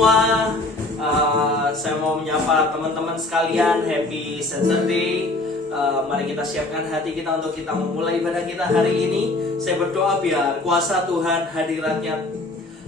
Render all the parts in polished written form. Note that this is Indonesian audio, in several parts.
semua. Saya mau menyapa teman-teman sekalian. Happy Saturday. Mari kita siapkan hati kita untuk kita memulai ibadah kita hari ini. Saya berdoa biar kuasa Tuhan, hadiratnya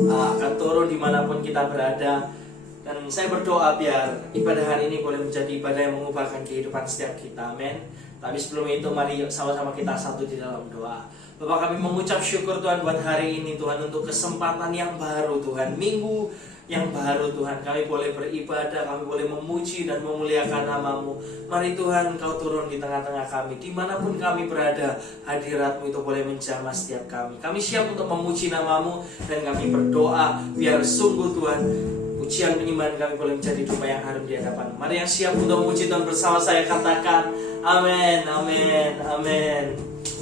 akan turun dimanapun kita berada. Dan saya berdoa biar ibadah hari ini boleh menjadi ibadah yang mengubahkan kehidupan setiap kita. Amin. Tapi sebelum itu mari yuk sama-sama kita satu di dalam doa. Bapak, kami mengucap syukur Tuhan buat hari ini Tuhan, untuk kesempatan yang baru Tuhan, minggu yang baru Tuhan, kami boleh beribadah, kami boleh memuji dan memuliakan nama-Mu. Mari Tuhan Kau turun di tengah-tengah kami, dimanapun kami berada, hadirat-Mu itu boleh menjamah setiap kami. Kami siap untuk memuji nama-Mu dan kami berdoa biar sungguh Tuhan pujian penyembahan kami boleh menjadi doa yang harum di hadapan. Mari yang siap untuk memuji Tuhan bersama saya katakan amin, amin, amin.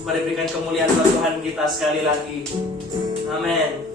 Mari berikan kemuliaan buat Tuhan kita sekali lagi. Amin.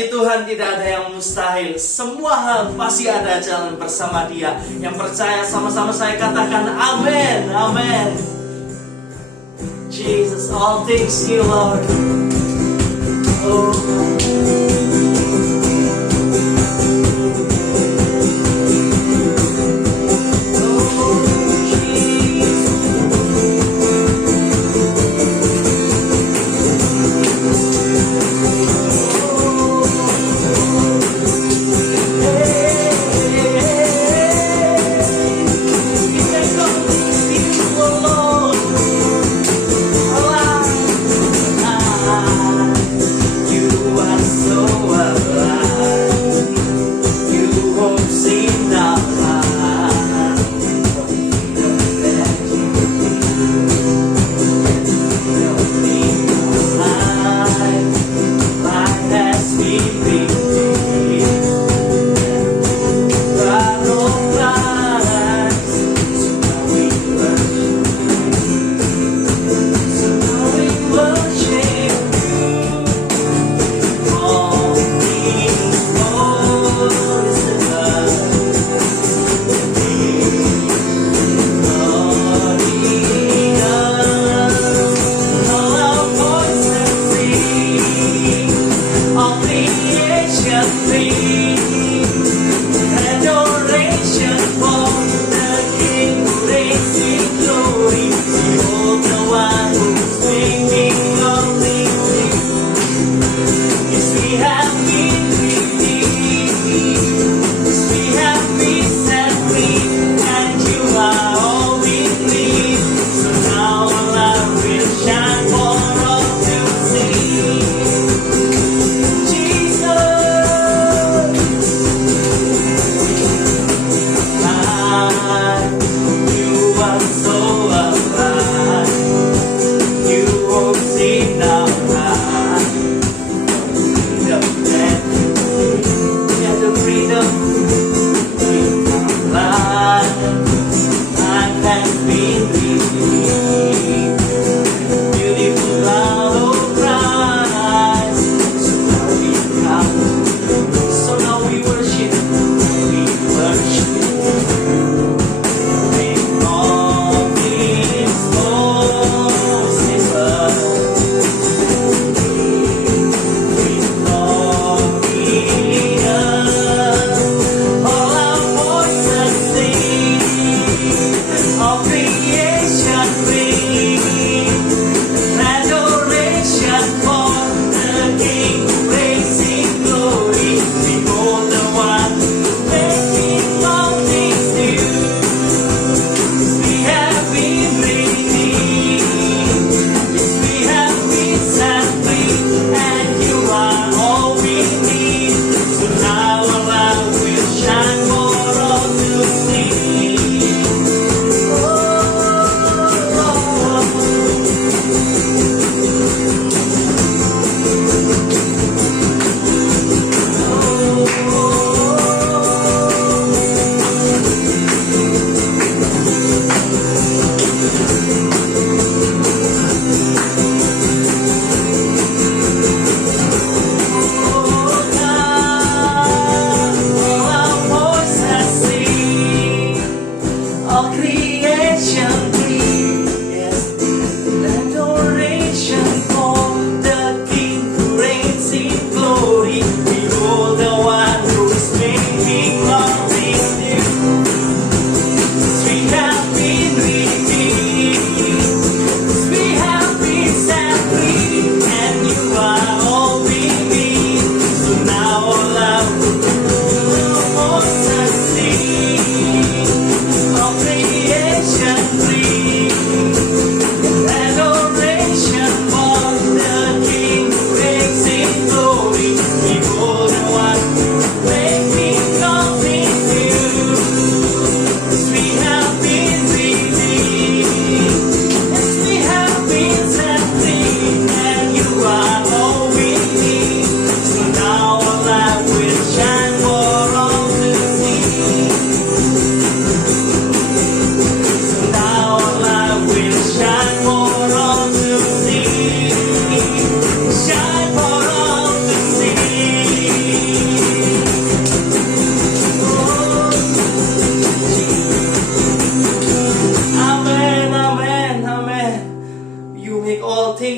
Bagi Tuhan tidak ada yang mustahil. Semua hal pasti ada jalan bersama Dia. Yang percaya sama-sama saya katakan amin. Amin. Jesus, all things new, Lord. Oh. So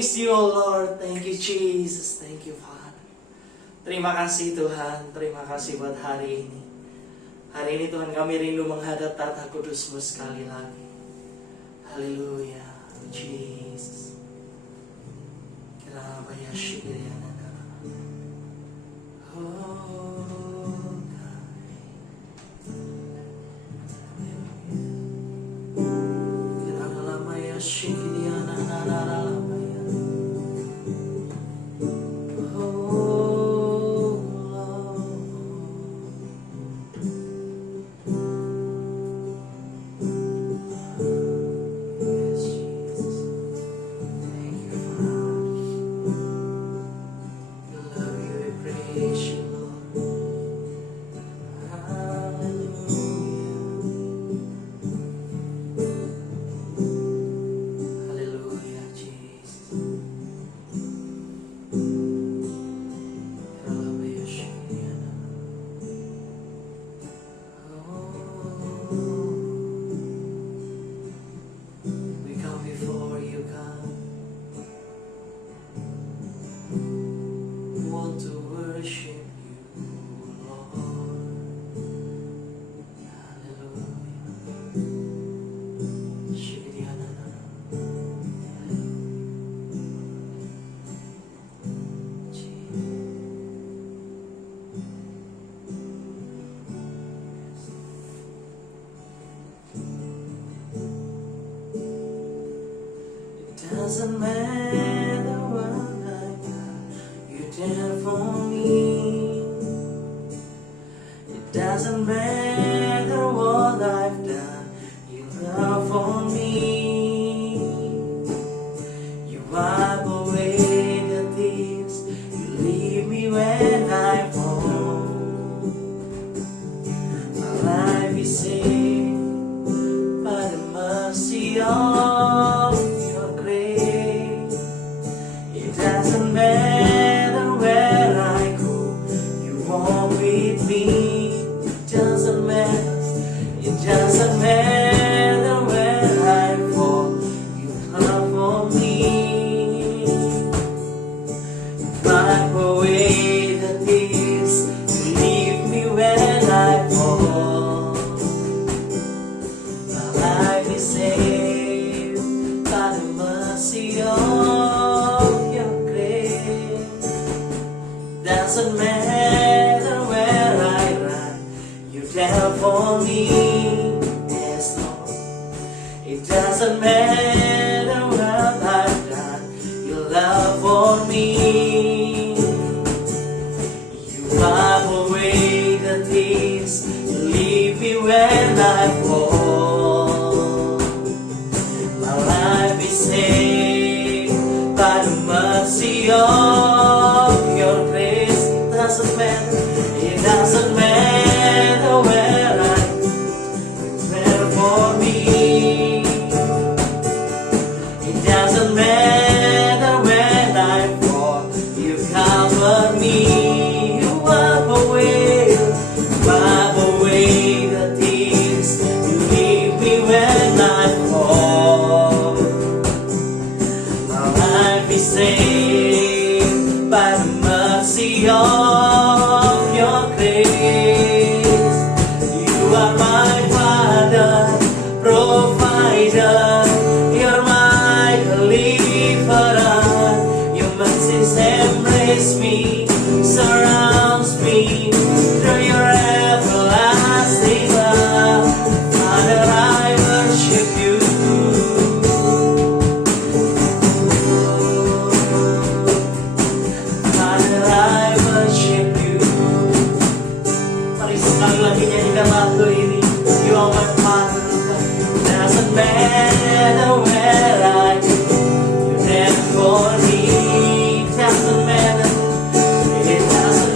praise you, oh Lord. Thank you, Jesus. Thank you, Father. Terima kasih Tuhan. Terima kasih buat hari ini. Hari ini Tuhan kami rindu menghadap tata kudus-Mu sekali lagi. Haleluya. Jesus. Kenapa ya syiriana. Oh, kenapa lama ya syiriana lama ya. Doesn't matter what I've done, you're there for me. It doesn't matter what I've done, you love for me. You wipe away the tears, you leave me when I fall. My life is saved by the mercy of your grace. It doesn't matter where I go, you walk with me. It doesn't matter where I fall, you love for me. Wipe away the tears, you leave me when I fall. My life is saved by the mercy of your grace. Doesn't matter where I run, you're there for me. Yes, Lord. It doesn't matter what I've done, your love for me. You wipe away the tears, you leave me when I fall. My life is saved by the mercy of your grace. It doesn't matter where I go, you're there for me. It doesn't matter when I fall, you cover me. You wipe away the tears, you leave me when I fall. My life is saved by the mercy of your grace. You are my Father, provider, you're my deliverer. Your mercies embrace me, surrounds me through your everlasting love. Father, I worship you. Father, I worship you. Mari sekali lagi nyanyikan lagu ini. You are my Father. Doesn't matter where I go, you're there for me. It doesn't matter. It doesn't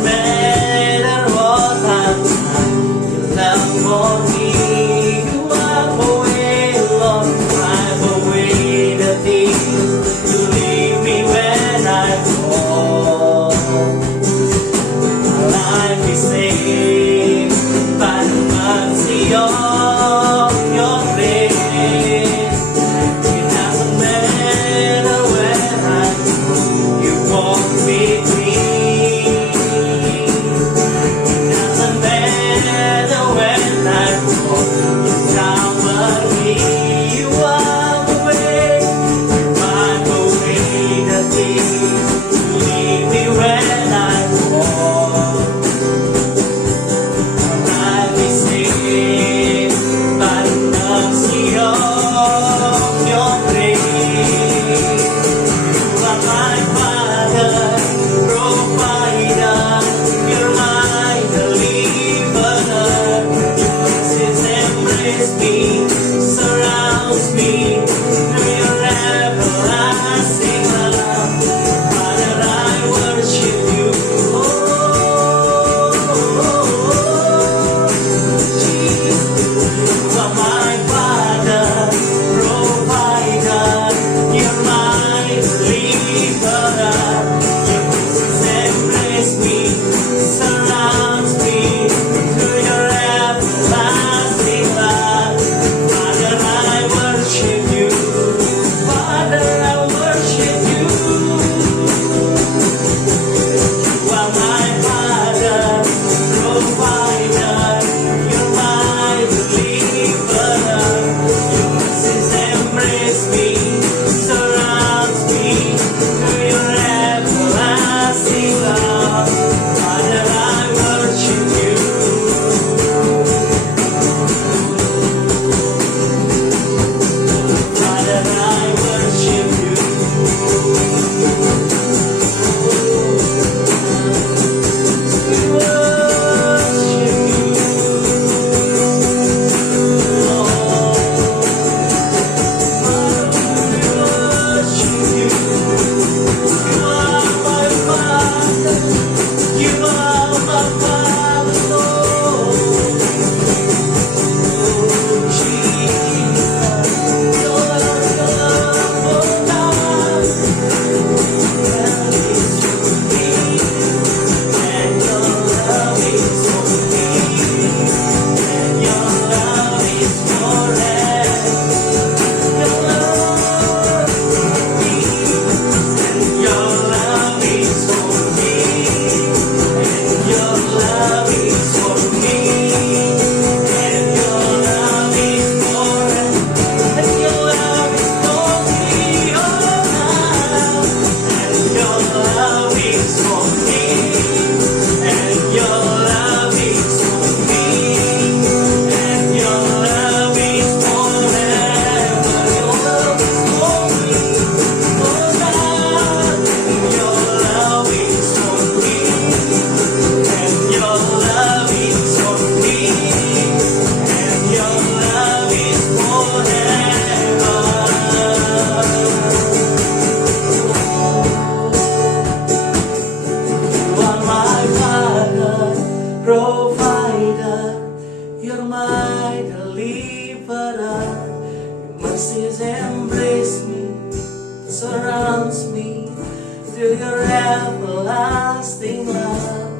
through your everlasting love.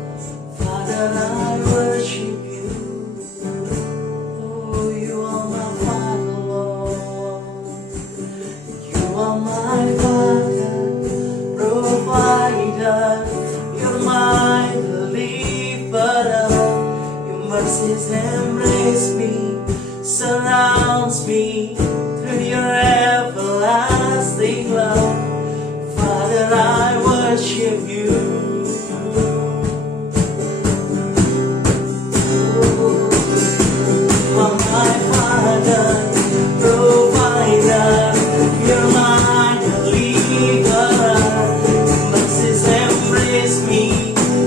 Father, I worship you. Oh, you are my Father, Lord. You are my Father, provider. You're my deliverer. Your mercies embrace me, surrounds me through your everlasting love. Father, I worship you. You are my Father, provider. You're my deliverer. Your mercies embrace me,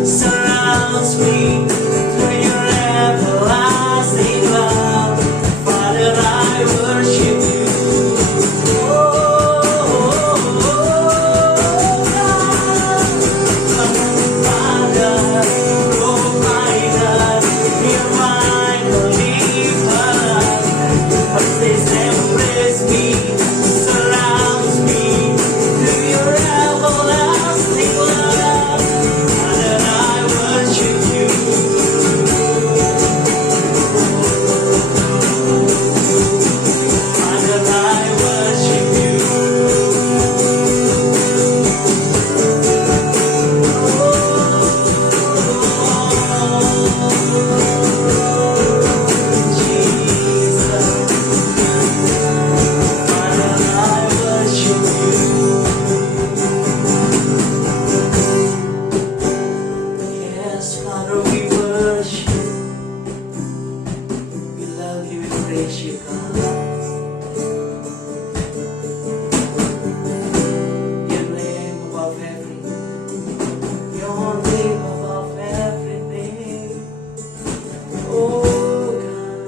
surrounds me through your everlasting love. Father, I worship you. Yes, Father, we worship. We love you, we praise you, God. Your name above everything. Your name above everything. Oh, God.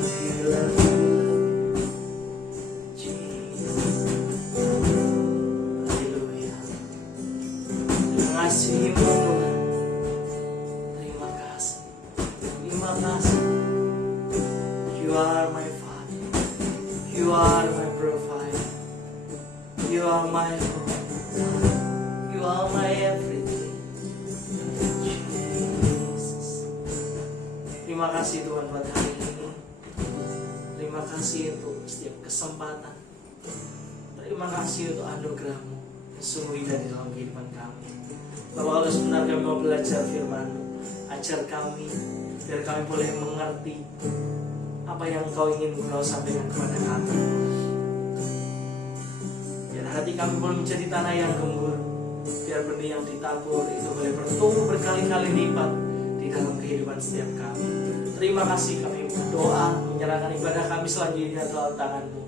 We love you, Jesus. Hallelujah. Mengasihimu, Tuhan. Terima kasih. Terima kasih. You are my Father. You are my provider. You are my Lord. You are my everything. Jesus. Terima kasih Tuhan buat hari ini. Terima kasih untuk setiap kesempatan. Terima kasih untuk anugerah-Mu yang sungguh indah di dalam kehidupan kami. Bapak Allah, sebentar kami mau belajar firman-Mu. Ajar kami, biar kami boleh mengerti apa yang Engkau ingin Engkau sampaikan kepada kami. Biar hati kami boleh menjadi tanah yang gembur. Biar benih yang ditabur itu boleh bertumbuh berkali-kali lipat di dalam kehidupan setiap kami. Terima kasih, kami berdoa, menyerahkan ibadah kami selanjutnya dalam tangan-Mu.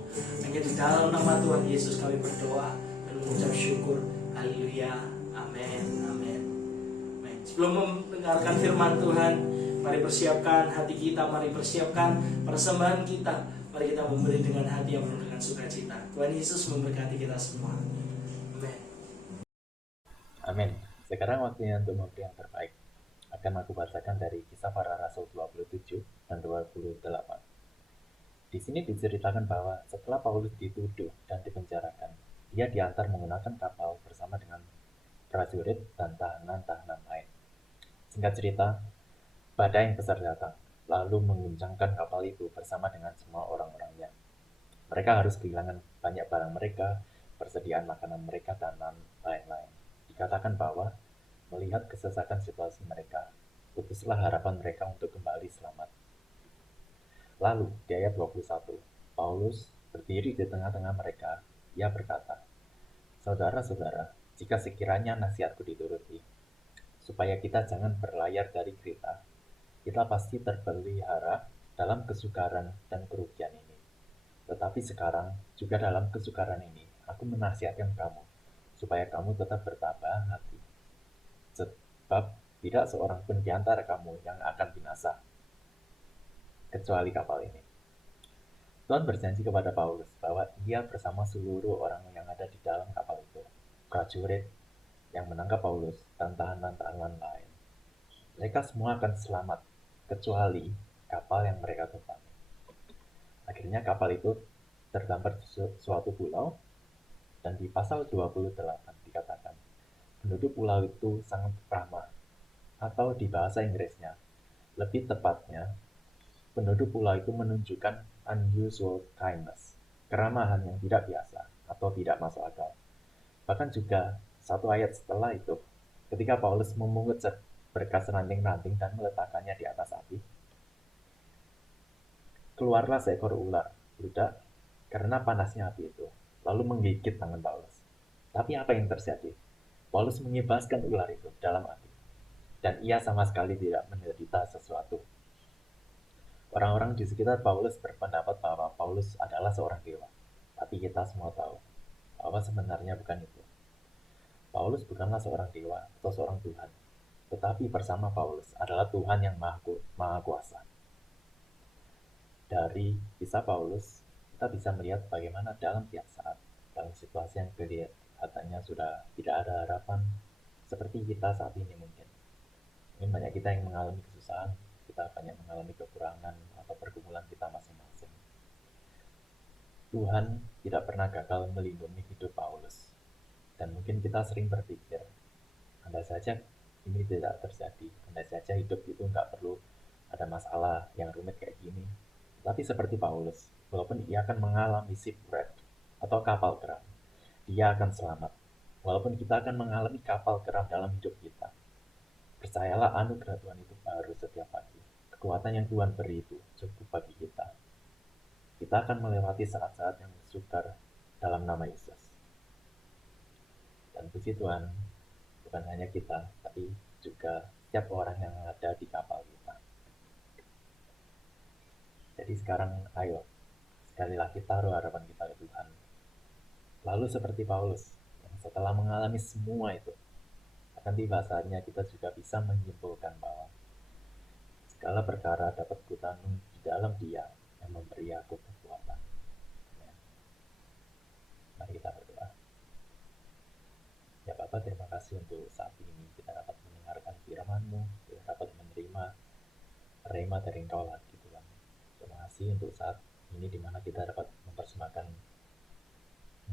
Hanya di dalam nama Tuhan Yesus kami berdoa dan mengucap syukur. Haleluya. Amin. Amin. Amin. Sebelum mendengarkan firman Tuhan, mari persiapkan hati kita, mari persiapkan persembahan kita. Mari kita memberi dengan hati yang penuh dengan sukacita. Tuhan Yesus memberkati kita semua. Amin. Amin. Sekarang waktunya untuk memberi yang terbaik. Akan aku bacakan dari Kisah Para Rasul 27 dan 28. Di sini diceritakan bahwa setelah Paulus dituduh dan dipenjarakan, ia diantar menggunakan kapal bersama dengan prajurit dan tahanan-tahanan lain. Singkat cerita, badai yang besar datang, lalu mengguncangkan kapal itu bersama dengan semua orang-orangnya. Mereka harus kehilangan banyak barang mereka, persediaan makanan mereka, dan lain-lain. Dikatakan bahwa melihat kesesakan situasi mereka, putuslah harapan mereka untuk kembali selamat. Lalu, di ayat 21, Paulus berdiri di tengah-tengah mereka. Ia berkata, "Saudara-saudara, jika sekiranya nasihatku dituruti, supaya kita jangan berlayar dari Kreta, kita pasti terpelihara dalam kesukaran dan kerugian ini. Tetapi sekarang, juga dalam kesukaran ini, aku menasihatkan kamu, supaya kamu tetap bertabah hati. Sebab tidak seorang pun di antara kamu yang akan binasa, kecuali kapal ini." Tuhan berjanji kepada Paulus bahwa ia bersama seluruh orang yang ada di dalam kapal itu, prajurit yang menangkap Paulus dan tahanan-tahanan lain. Mereka semua akan selamat, kecuali kapal yang mereka tumpangi. Akhirnya kapal itu terdampar di suatu pulau, Dan di pasal 28 dikatakan, penduduk pulau itu sangat ramah, atau di bahasa Inggrisnya, lebih tepatnya, penduduk pulau itu menunjukkan unusual kindness, keramahan yang tidak biasa atau tidak masuk akal. Bahkan juga satu ayat setelah itu, ketika Paulus memungut berkas ranting-ranting dan meletakkannya di atas api, keluarlah seekor ular budak karena panasnya api itu, lalu menggigit tangan Paulus. Tapi apa yang terjadi? Paulus mengibaskan ular itu dalam api, dan ia sama sekali tidak menderita sesuatu. Orang-orang di sekitar Paulus berpendapat bahwa Paulus adalah seorang dewa, tapi kita semua tahu bahwa sebenarnya bukan itu. Paulus bukanlah seorang dewa atau seorang Tuhan, tetapi bersama Paulus adalah Tuhan yang maha kuasa. Dari kisah Paulus, kita bisa melihat bagaimana dalam tiap saat, dalam situasi yang kelihatannya sudah tidak ada harapan, seperti kita saat ini mungkin. Mungkin banyak kita yang mengalami kesusahan, kita banyak mengalami kekurangan atau pergumulan kita masing-masing. Tuhan tidak pernah gagal melindungi hidup Paulus. Dan mungkin kita sering berpikir, andai saja ini tidak terjadi, andai saja hidup itu nggak perlu ada masalah yang rumit kayak gini. Tapi seperti Paulus, walaupun ia akan mengalami shipwreck atau kapal keram, dia akan selamat. Walaupun kita akan mengalami kapal keram dalam hidup kita, percayalah anugerah Tuhan itu baru setiap pagi. Kekuatan yang Tuhan beri itu cukup bagi kita. Kita akan melewati saat-saat yang sukar dalam nama Yesus. Dan puji Tuhan, bukan hanya kita, tapi juga setiap orang yang ada di kapal kita. Jadi sekarang ayo, sekali lagi taruh harapan kita ke Tuhan. Lalu seperti Paulus, yang setelah mengalami semua itu, akan tiba saatnya kita juga bisa menyimpulkan bahwa segala perkara dapat kutanggung di dalam Dia yang memberi aku kekuatan. Ya. Mari kita berdoa. Ya Bapa, terima kasih untuk saat ini kita dapat mendengarkan firman-Mu, kita dapat menerima rema dari Engkau lagi Tuhan. Terima kasih untuk saat ini di mana kita dapat mempersembahkan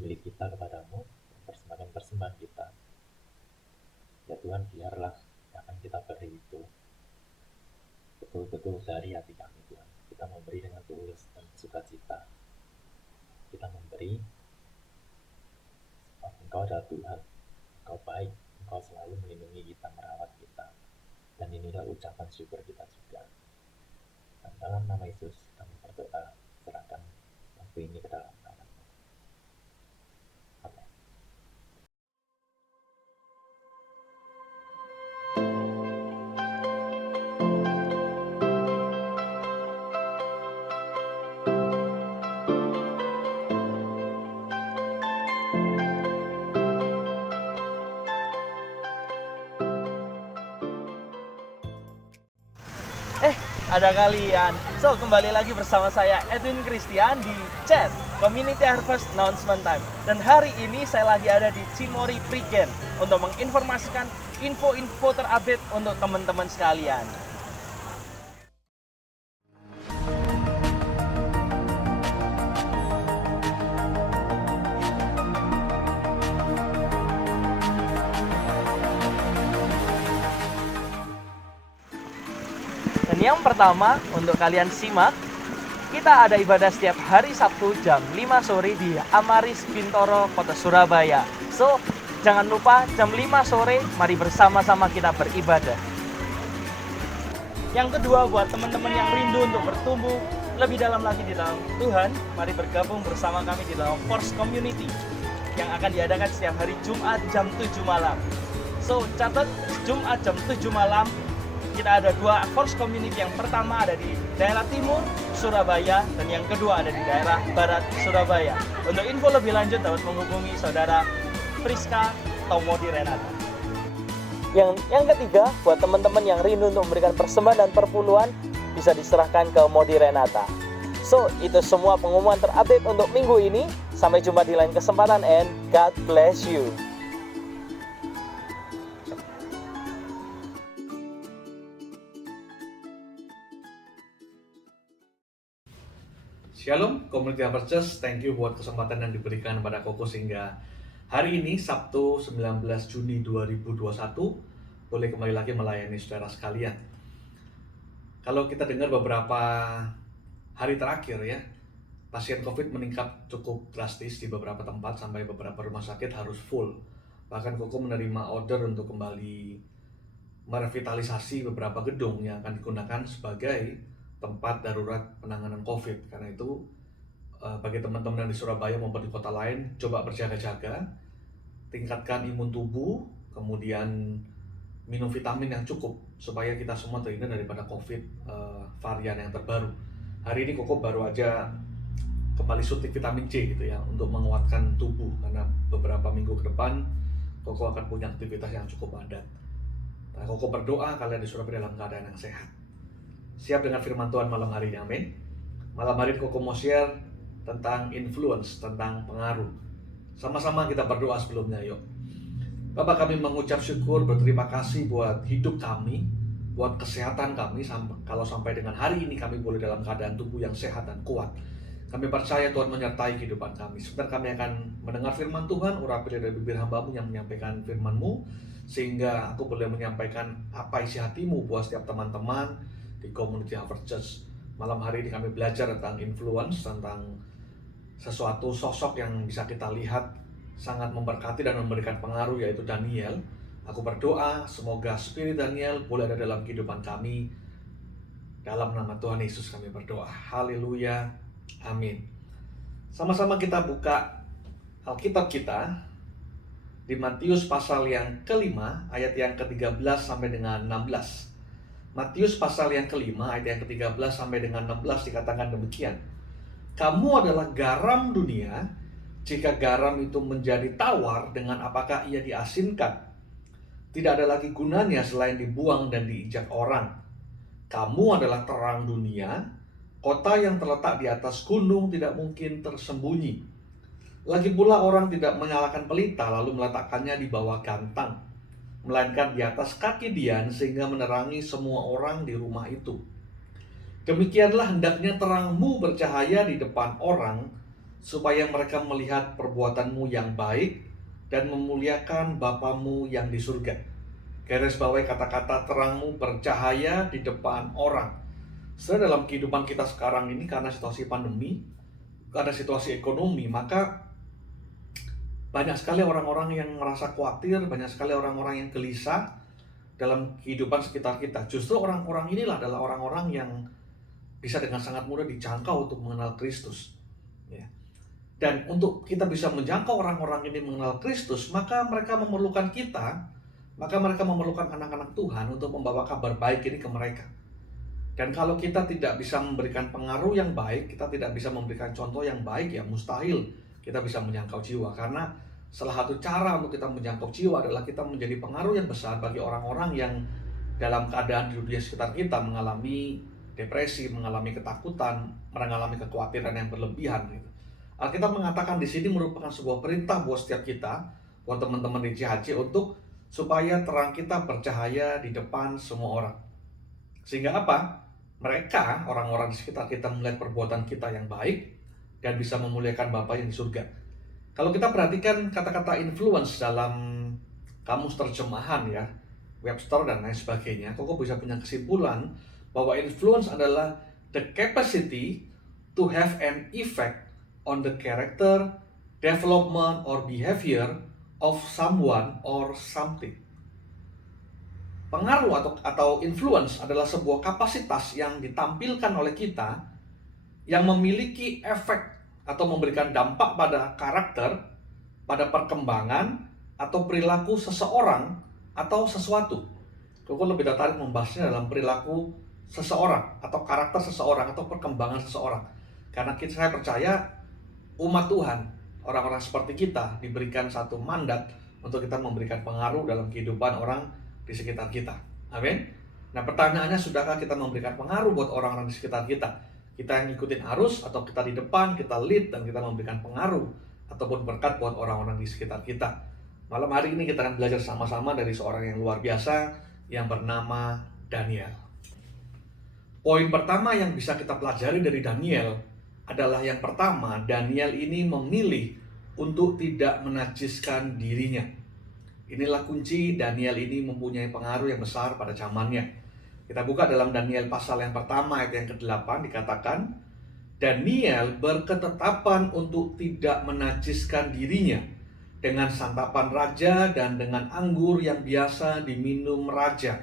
milik kita kepadamu, mempersembahkan persembahan kita. Ya Tuhan, biarlah yang akan kita beri itu betul-betul dari hati kami Tuhan. Kita memberi dengan tulus dan sukacita. Kita memberi sebab Engkau adalah Tuhan, Engkau baik, Engkau selalu melindungi kita, merawat kita. Dan inilah ucapan syukur kita juga. Dan dalam nama Yesus kami berdoa, serahkan waktu ini ke dalam tangan-Mu. Amin. Ada kalian. So, kembali lagi bersama saya Edwin Christian di Chat Community Harvest Announcement Time. Dan hari ini saya lagi ada di Cimory Prigen untuk menginformasikan info-info terupdate untuk teman-teman sekalian. Dan yang pertama, untuk kalian simak, kita ada ibadah setiap hari Sabtu jam 5 sore di Amaris Bintoro, Kota Surabaya. So, jangan lupa jam 5 sore, mari bersama-sama kita beribadah. Yang kedua, buat teman-teman yang rindu untuk bertumbuh lebih dalam lagi di dalam Tuhan, mari bergabung bersama kami di dalam Force Community yang akan diadakan setiap hari Jumat jam 7 malam. So, catat Jumat jam 7 malam, kita ada dua Force Community. Yang pertama ada di daerah timur Surabaya dan yang kedua ada di daerah barat Surabaya. Untuk info lebih lanjut dapat menghubungi saudara Friska Tomodi Renata. Yang ketiga, buat teman-teman yang rindu untuk memberikan persembahan dan perpuluhan, bisa diserahkan ke Modi Renata. So, itu semua pengumuman terupdate untuk minggu ini. Sampai jumpa di lain kesempatan and God bless you. Shalom, Community Harvest Church. Thank you buat kesempatan yang diberikan pada Koko sehingga Hari ini Sabtu 19 Juni 2021 boleh kembali lagi melayani saudara sekalian. Kalau kita dengar beberapa hari terakhir ya, pasien COVID meningkat cukup drastis di beberapa tempat sampai beberapa rumah sakit harus full. Bahkan Koko menerima order untuk kembali merevitalisasi beberapa gedung yang akan digunakan sebagai tempat darurat penanganan COVID. Karena itu bagi teman-teman yang di Surabaya maupun di kota lain, coba berjaga-jaga, tingkatkan imun tubuh, kemudian minum vitamin yang cukup supaya kita semua terhindar daripada COVID varian yang terbaru. Hari ini Koko baru aja kembali suntik vitamin C gitu ya untuk menguatkan tubuh, karena beberapa minggu ke depan Koko akan punya aktivitas yang cukup padat. Nah, Koko berdoa kalian di Surabaya dalam keadaan yang sehat. Siap dengan firman Tuhan malam hari ini, amin. Malam hari ini Koko mau share tentang influence, tentang pengaruh. Sama-sama kita berdoa sebelumnya, yuk. Bapak, kami mengucap syukur, berterima kasih buat hidup kami, buat kesehatan kami, kalau sampai dengan hari ini kami boleh dalam keadaan tubuh yang sehat dan kuat. Kami percaya Tuhan menyertai kehidupan kami. Sebentar kami akan mendengar firman Tuhan, urapi dari bibir hamba-Mu yang menyampaikan firman-Mu, sehingga aku boleh menyampaikan apa isi hati-Mu buat setiap teman-teman di Community Harvest Church. Malam hari ini kami belajar tentang influence, tentang sesuatu sosok yang bisa kita lihat sangat memberkati dan memberikan pengaruh, yaitu Daniel. Aku berdoa semoga spirit Daniel boleh ada dalam kehidupan kami. Dalam nama Tuhan Yesus kami berdoa. Haleluya. Amin. Sama-sama kita buka Alkitab kita di Matius pasal yang kelima, ayat yang ke-13 sampai dengan 16. Matius pasal yang kelima, ayat yang ke-13 sampai dengan 16 dikatakan demikian. Kamu adalah garam dunia. Jika garam itu menjadi tawar, dengan apakah ia diasinkan? Tidak ada lagi gunanya selain dibuang dan diinjak orang. Kamu adalah terang dunia. Kota yang terletak di atas gunung tidak mungkin tersembunyi. Lagi pula orang tidak menyalakan pelita lalu meletakkannya di bawah gantang, melainkan di atas kaki dian sehingga menerangi semua orang di rumah itu. Demikianlah hendaknya terangmu bercahaya di depan orang, supaya mereka melihat perbuatanmu yang baik dan memuliakan Bapamu yang di surga. Garis bawahi kata-kata terangmu bercahaya di depan orang. Setelah dalam kehidupan kita sekarang ini, karena situasi pandemi, karena situasi ekonomi, maka banyak sekali orang-orang yang merasa khawatir, banyak sekali orang-orang yang gelisah dalam kehidupan sekitar kita. Justru orang-orang inilah adalah orang-orang yang bisa dengan sangat mudah dijangkau untuk mengenal Kristus. Ya. Dan untuk kita bisa menjangkau orang-orang ini mengenal Kristus, maka mereka memerlukan kita, maka mereka memerlukan anak-anak Tuhan untuk membawa kabar baik ini ke mereka. Dan kalau kita tidak bisa memberikan pengaruh yang baik, kita tidak bisa memberikan contoh yang baik, ya mustahil kita bisa menjangkau jiwa. Karena salah satu cara untuk kita menjangkau jiwa adalah kita menjadi pengaruh yang besar bagi orang-orang yang dalam keadaan di dunia sekitar kita mengalami depresi, mengalami ketakutan, mengalami kekhawatiran yang berlebihan gitu. Alkitab mengatakan di sini merupakan sebuah perintah buat setiap kita, buat teman-teman di CHC, untuk supaya terang kita bercahaya di depan semua orang. Sehingga apa? Mereka, orang-orang di sekitar kita, melihat perbuatan kita yang baik dan bisa memuliakan Bapa yang di surga. Kalau kita perhatikan kata-kata influence dalam kamus terjemahan ya, Webster dan lain sebagainya, kok bisa punya kesimpulan bahwa influence adalah the capacity to have an effect on the character, development, or behavior of someone or something. Pengaruh atau influence adalah sebuah kapasitas yang ditampilkan oleh kita yang memiliki efek atau memberikan dampak pada karakter, pada perkembangan atau perilaku seseorang atau sesuatu. Koko lebih tertarik membahasnya dalam perilaku seseorang atau karakter seseorang atau perkembangan seseorang. Karena saya percaya umat Tuhan, orang-orang seperti kita diberikan satu mandat untuk kita memberikan pengaruh dalam kehidupan orang di sekitar kita. Amin. Nah, pertanyaannya, sudahkah kita memberikan pengaruh buat orang-orang di sekitar kita? Kita yang ngikutin arus atau kita di depan, kita lead dan kita memberikan pengaruh ataupun berkat buat orang-orang di sekitar kita? Malam hari ini kita akan belajar sama-sama dari seorang yang luar biasa yang bernama Daniel. Poin pertama yang bisa kita pelajari dari Daniel adalah yang pertama, Daniel ini memilih untuk tidak menajiskan dirinya. Inilah kunci Daniel ini mempunyai pengaruh yang besar pada zamannya. Kita buka dalam Daniel pasal yang pertama ayat yang ke-8 dikatakan, Daniel berketetapan untuk tidak menajiskan dirinya dengan santapan raja dan dengan anggur yang biasa diminum raja.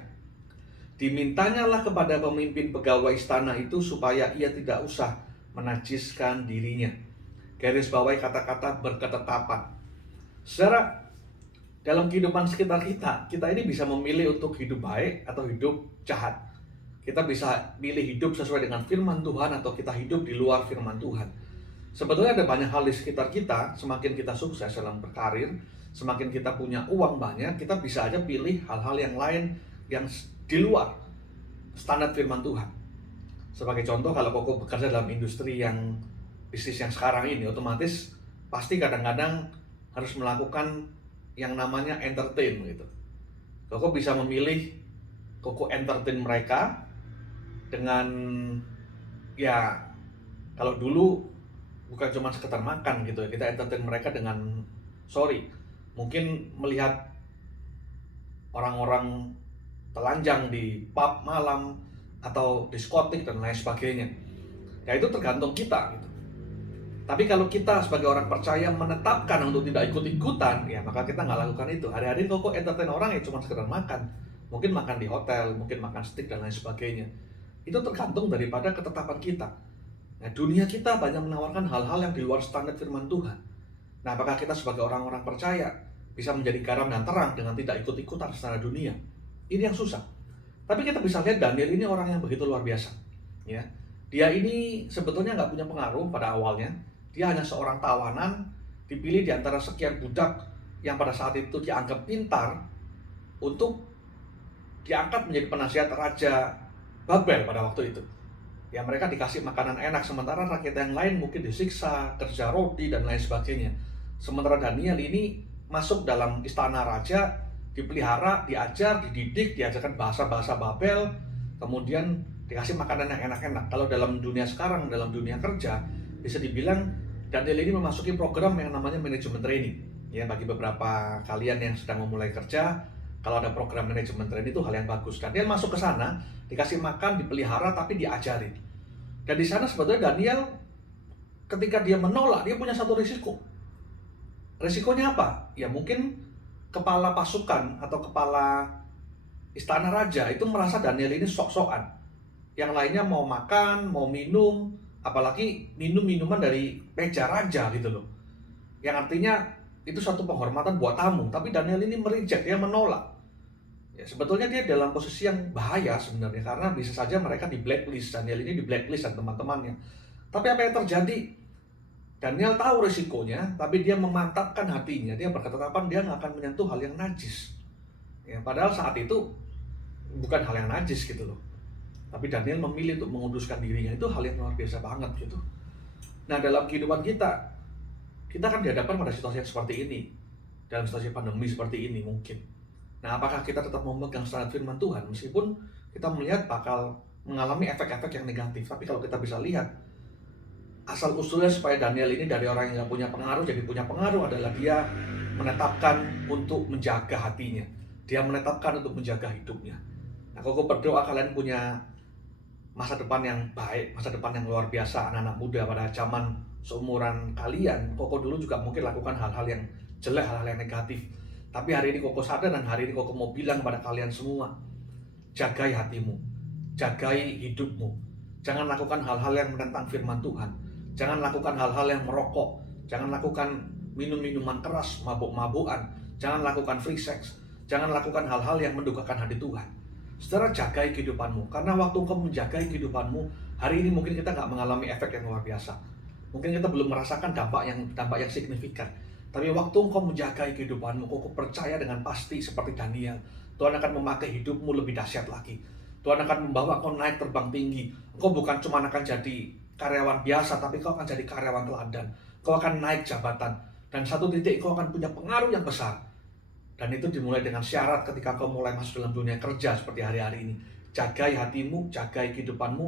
Dimintanyalah kepada pemimpin pegawai istana itu supaya ia tidak usah menajiskan dirinya. Garis bawahi kata-kata berketetapan. Saudara, dalam kehidupan sekitar kita ini bisa memilih untuk hidup baik atau hidup jahat. Kita bisa pilih hidup sesuai dengan firman Tuhan atau kita hidup di luar firman Tuhan. Sebetulnya ada banyak hal di sekitar kita, semakin kita sukses dalam berkarir, semakin kita punya uang banyak, kita bisa aja pilih hal-hal yang lain yang di luar standar firman Tuhan. Sebagai contoh, kalau Koko bekerja dalam industri yang bisnis yang sekarang ini, otomatis pasti kadang-kadang harus melakukan yang namanya entertain gitu. Koko bisa memilih Koko entertain mereka dengan, ya kalau dulu bukan cuma sekedar makan gitu ya, kita entertain mereka dengan mungkin melihat orang-orang telanjang di pub malam atau diskotik dan lain sebagainya. Ya itu tergantung kita gitu. Tapi kalau kita sebagai orang percaya menetapkan untuk tidak ikut-ikutan, ya maka kita nggak lakukan itu. Hari-hari Koko entertain orang ya cuma sekedar makan. Mungkin makan di hotel, mungkin makan steak dan lain sebagainya. Itu tergantung daripada ketetapan kita. Nah, dunia kita banyak menawarkan hal-hal yang di luar standar firman Tuhan. Nah, apakah kita sebagai orang-orang percaya bisa menjadi garam dan terang dengan tidak ikut-ikutan secara dunia? Ini yang susah. Tapi kita bisa lihat Daniel ini orang yang begitu luar biasa. Ya, dia ini sebetulnya nggak punya pengaruh pada awalnya. Dia hanya seorang tawanan, dipilih di antara sekian budak yang pada saat itu dianggap pintar untuk diangkat menjadi penasihat Raja Babel pada waktu itu. Ya mereka dikasih makanan enak, sementara rakyat yang lain mungkin disiksa, kerja roti dan lain sebagainya. Sementara Daniel ini masuk dalam istana raja, dipelihara, diajar, dididik, diajarkan bahasa-bahasa Babel, kemudian dikasih makanan yang enak-enak. Kalau dalam dunia sekarang, dalam dunia kerja, bisa dibilang Daniel ini memasuki program yang namanya manajemen training. Ya, bagi beberapa kalian yang sedang memulai kerja, kalau ada program manajemen training itu hal yang bagus. Daniel masuk ke sana, dikasih makan, dipelihara, tapi diajarin. Dan di sana sebetulnya Daniel, ketika dia menolak, dia punya satu risiko. Risikonya apa? Ya mungkin kepala pasukan atau kepala istana raja itu merasa Daniel ini sok-sokan. Yang lainnya mau makan, mau minum, apalagi minum minuman dari meja raja gitu loh. Yang artinya itu satu penghormatan buat tamu, tapi Daniel ini mereject, dia menolak. Ya, sebetulnya dia dalam posisi yang bahaya sebenarnya, karena bisa saja mereka di blacklist, Daniel ini di blacklist dan teman-temannya. Tapi apa yang terjadi? Daniel tahu risikonya, tapi dia memantapkan hatinya, dia berketetapan dia nggak akan menyentuh hal yang najis. Ya, padahal saat itu bukan hal yang najis gitu loh. Tapi Daniel memilih untuk menguduskan dirinya, itu hal yang luar biasa banget gitu. Nah dalam kehidupan kita kan dihadapkan pada situasi yang seperti ini, dalam situasi pandemi seperti ini mungkin. Nah, apakah kita tetap memegang standar firman Tuhan meskipun kita melihat bakal mengalami efek-efek yang negatif? Tapi kalau kita bisa lihat, asal usulnya supaya Daniel ini dari orang yang nggak punya pengaruh jadi punya pengaruh adalah dia menetapkan untuk menjaga hatinya. Dia menetapkan untuk menjaga hidupnya. Nah, Koko berdoa kalian punya masa depan yang baik, masa depan yang luar biasa, anak-anak muda pada zaman seumuran kalian. Koko dulu juga mungkin lakukan hal-hal yang jelek, hal-hal yang negatif. Tapi hari ini Koko sadar dan hari ini Koko mau bilang kepada kalian semua, jagai hatimu, jagai hidupmu. Jangan lakukan hal-hal yang menentang firman Tuhan. Jangan lakukan hal-hal yang merokok. Jangan lakukan minum-minuman keras, mabuk-mabukan. Jangan lakukan free sex. Jangan lakukan hal-hal yang mendukakan hati Tuhan. Saudara, jagai kehidupanmu. Karena waktu engkau menjagai kehidupanmu, hari ini mungkin kita nggak mengalami efek yang luar biasa. Mungkin kita belum merasakan dampak yang signifikan. Tapi waktu engkau menjaga kehidupanmu, kau percaya dengan pasti seperti Daniel, Tuhan akan memakai hidupmu lebih dahsyat lagi. Tuhan akan membawa kau naik terbang tinggi. Kau bukan cuma akan jadi karyawan biasa, tapi kau akan jadi karyawan teladan. Kau akan naik jabatan. Dan satu titik kau akan punya pengaruh yang besar. Dan itu dimulai dengan syarat ketika kau mulai masuk dalam dunia kerja seperti hari-hari ini. Jagai hatimu, jagai kehidupanmu.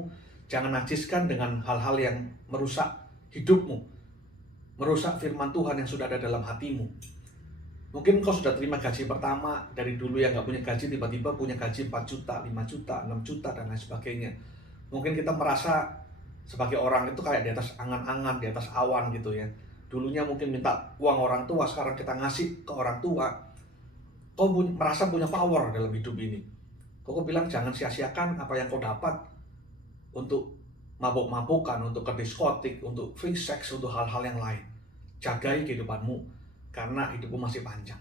Jangan najiskan dengan hal-hal yang merusak hidupmu. merusak firman Tuhan yang sudah ada dalam hatimu. Mungkin kau sudah terima gaji pertama, dari dulu yang nggak punya gaji tiba-tiba punya gaji 4 juta, 5 juta, 6 juta, dan lain sebagainya. Mungkin kita merasa sebagai orang itu kayak di atas angan-angan, di atas awan gitu ya. Dulunya mungkin minta uang orang tua, sekarang kita ngasih ke orang tua. Kau merasa punya power dalam hidup ini. Kau bilang jangan sia-siakan apa yang kau dapat untuk mabuk-mabukan, untuk ke diskotik, untuk free sex, untuk hal-hal yang lain. Jagai kehidupanmu, karena hidupmu masih panjang.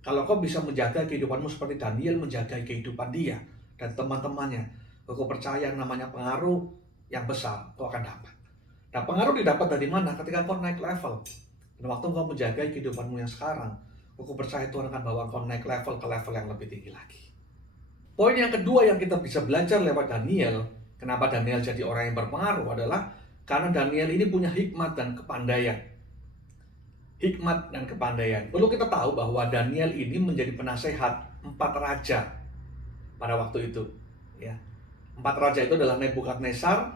Kalau kau bisa menjaga kehidupanmu seperti Daniel menjaga kehidupan dia dan teman-temannya, kau percaya namanya pengaruh yang besar kau akan dapat. Nah, pengaruh didapat dari mana? Ketika kau naik level. Dan waktu kau menjaga kehidupanmu yang sekarang, kau percaya Tuhan akan bawa kau naik level ke level yang lebih tinggi lagi. Poin yang kedua yang kita bisa belajar lewat Daniel, kenapa Daniel jadi orang yang berpengaruh adalah karena Daniel ini punya hikmat dan kepandaian. Hikmat dan kepandaian. Perlu kita tahu bahwa Daniel ini menjadi penasehat 4 raja pada waktu itu. Ya. 4 raja itu adalah Nebukadnezar,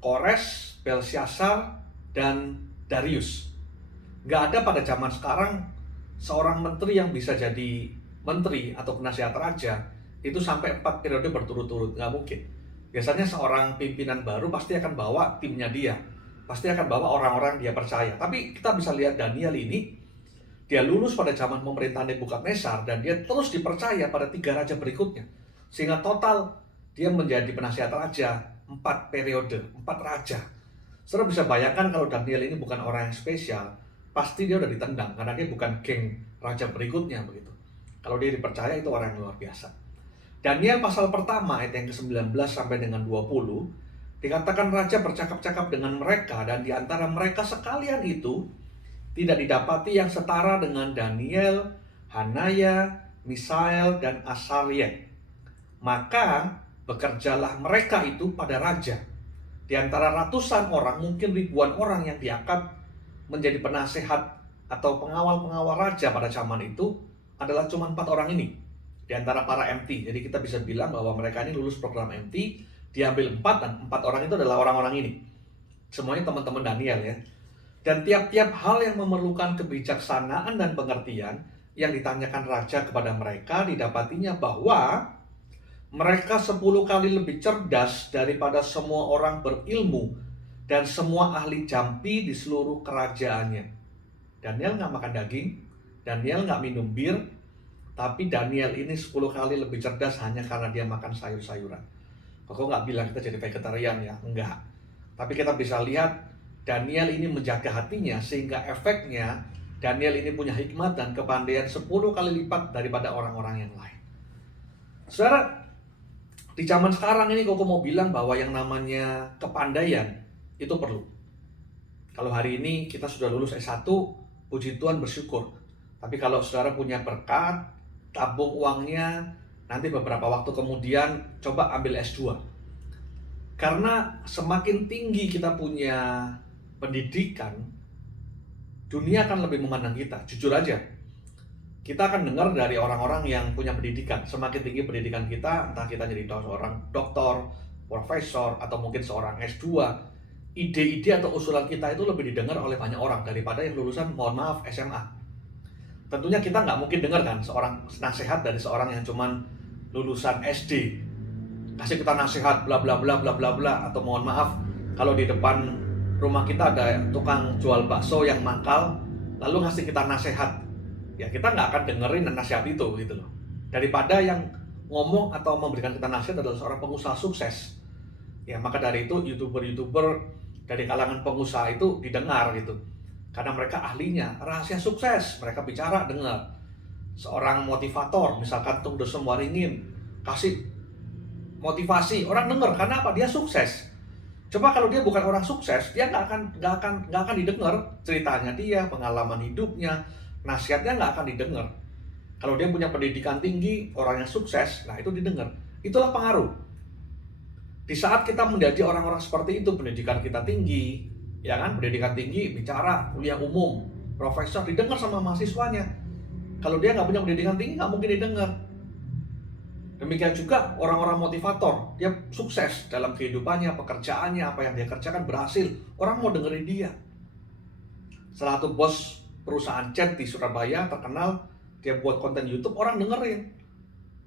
Kores, Belsyazar, dan Darius. Gak ada pada zaman sekarang seorang menteri yang bisa jadi menteri atau penasehat raja itu sampai 4 periode berturut-turut. Gak mungkin. Biasanya seorang pimpinan baru pasti akan bawa timnya dia. Pasti akan bawa orang-orang dia percaya. Tapi kita bisa lihat Daniel ini, dia lulus pada zaman pemerintahan Nebukadnezar dan dia terus dipercaya pada 3 raja berikutnya. Sehingga total dia menjadi penasihat raja 4 periode, 4 raja. Saudara bisa bayangkan kalau Daniel ini bukan orang yang spesial, pasti dia udah ditendang karena dia bukan geng raja berikutnya begitu. Kalau dia dipercaya itu orang yang luar biasa. Daniel pasal pertama ayat yang ke-19 sampai dengan 20 dikatakan raja bercakap-cakap dengan mereka dan di antara mereka sekalian itu tidak didapati yang setara dengan Daniel, Hanaya, Misael, dan Asaria. Maka bekerjalah mereka itu pada raja. Di antara ratusan orang, mungkin ribuan orang yang diangkat menjadi penasehat atau pengawal-pengawal raja pada zaman itu adalah cuma 4 orang ini. Di antara para MT. Jadi kita bisa bilang bahwa mereka ini lulus program MT, diambil 4 dan 4 orang itu adalah orang-orang ini. Semuanya teman-teman Daniel ya. Dan tiap-tiap hal yang memerlukan kebijaksanaan dan pengertian yang ditanyakan raja kepada mereka didapatinya bahwa mereka 10 kali lebih cerdas daripada semua orang berilmu dan semua ahli jampi di seluruh kerajaannya. Daniel nggak makan daging, Daniel nggak minum bir, tapi Daniel ini 10 kali lebih cerdas hanya karena dia makan sayur-sayuran. Kok nggak bilang kita jadi vegetarian ya? Enggak. Tapi kita bisa lihat Daniel ini menjaga hatinya sehingga efeknya Daniel ini punya hikmat dan kepandaian 10 kali lipat daripada orang-orang yang lain. Saudara, di zaman sekarang ini kok mau bilang bahwa yang namanya kepandaian itu perlu. Kalau hari ini kita sudah lulus S1, puji Tuhan bersyukur. Tapi kalau saudara punya berkat, tabung uangnya, nanti beberapa waktu kemudian coba ambil S2. Karena semakin tinggi kita punya pendidikan, dunia akan lebih memandang kita. Jujur aja, kita akan dengar dari orang-orang yang punya pendidikan. Semakin tinggi pendidikan kita, entah kita jadi seorang doktor, profesor, atau mungkin seorang S2, ide-ide atau usulan kita itu lebih didengar oleh banyak orang daripada yang lulusan, mohon maaf, SMA. Tentunya kita nggak mungkin dengar kan seorang nasihat dari seorang yang cuman lulusan SD. Kasih kita nasihat bla bla bla bla bla bla, atau mohon maaf, kalau di depan rumah kita ada tukang jual bakso yang mangkal, lalu ngasih kita nasihat. Ya kita nggak akan dengerin nasihat itu gitu loh. Daripada yang ngomong atau memberikan kita nasihat adalah seorang pengusaha sukses. Ya maka dari itu YouTuber-YouTuber dari kalangan pengusaha itu didengar gitu. Karena mereka ahlinya, rahasia sukses, mereka bicara dengar. Seorang motivator, misalkan Tung Desem Waringin, kasih motivasi, orang dengar karena apa? Dia sukses. Coba kalau dia bukan orang sukses, dia nggak akan didengar ceritanya dia, pengalaman hidupnya, nasihatnya nggak akan didengar. Kalau dia punya pendidikan tinggi, orang yang sukses, nah itu didengar. Itulah pengaruh. Di saat kita menjadi orang-orang seperti itu, pendidikan kita tinggi, ya kan, pendidikan tinggi, bicara, kuliah umum, profesor, didengar sama mahasiswanya. Kalau dia nggak punya pendidikan tinggi, nggak mungkin didengar. Demikian juga orang-orang motivator, dia sukses dalam kehidupannya, pekerjaannya, apa yang dia kerjakan berhasil, orang mau dengerin dia. Salah satu bos perusahaan cat di Surabaya terkenal, dia buat konten YouTube, orang dengerin,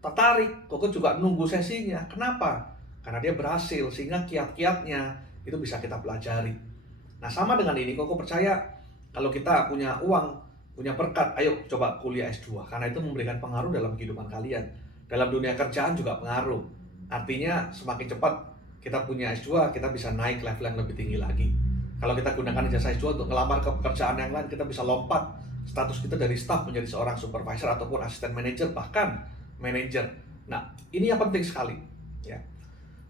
tertarik. Koko juga nunggu sesinya. Kenapa? Karena dia berhasil, sehingga kiat-kiatnya itu bisa kita pelajari. Nah, sama dengan ini, Koko percaya kalau kita punya uang, punya berkat, ayo coba kuliah S2, karena itu memberikan pengaruh dalam kehidupan kalian. Dalam dunia kerjaan juga pengaruh. Artinya semakin cepat kita punya S2, kita bisa naik level yang lebih tinggi lagi. Kalau kita gunakan ijazah S2 untuk ngelamar ke pekerjaan yang lain, kita bisa lompat status kita dari staff menjadi seorang supervisor ataupun asisten manajer, bahkan manajer. Nah, ini yang penting sekali, ya.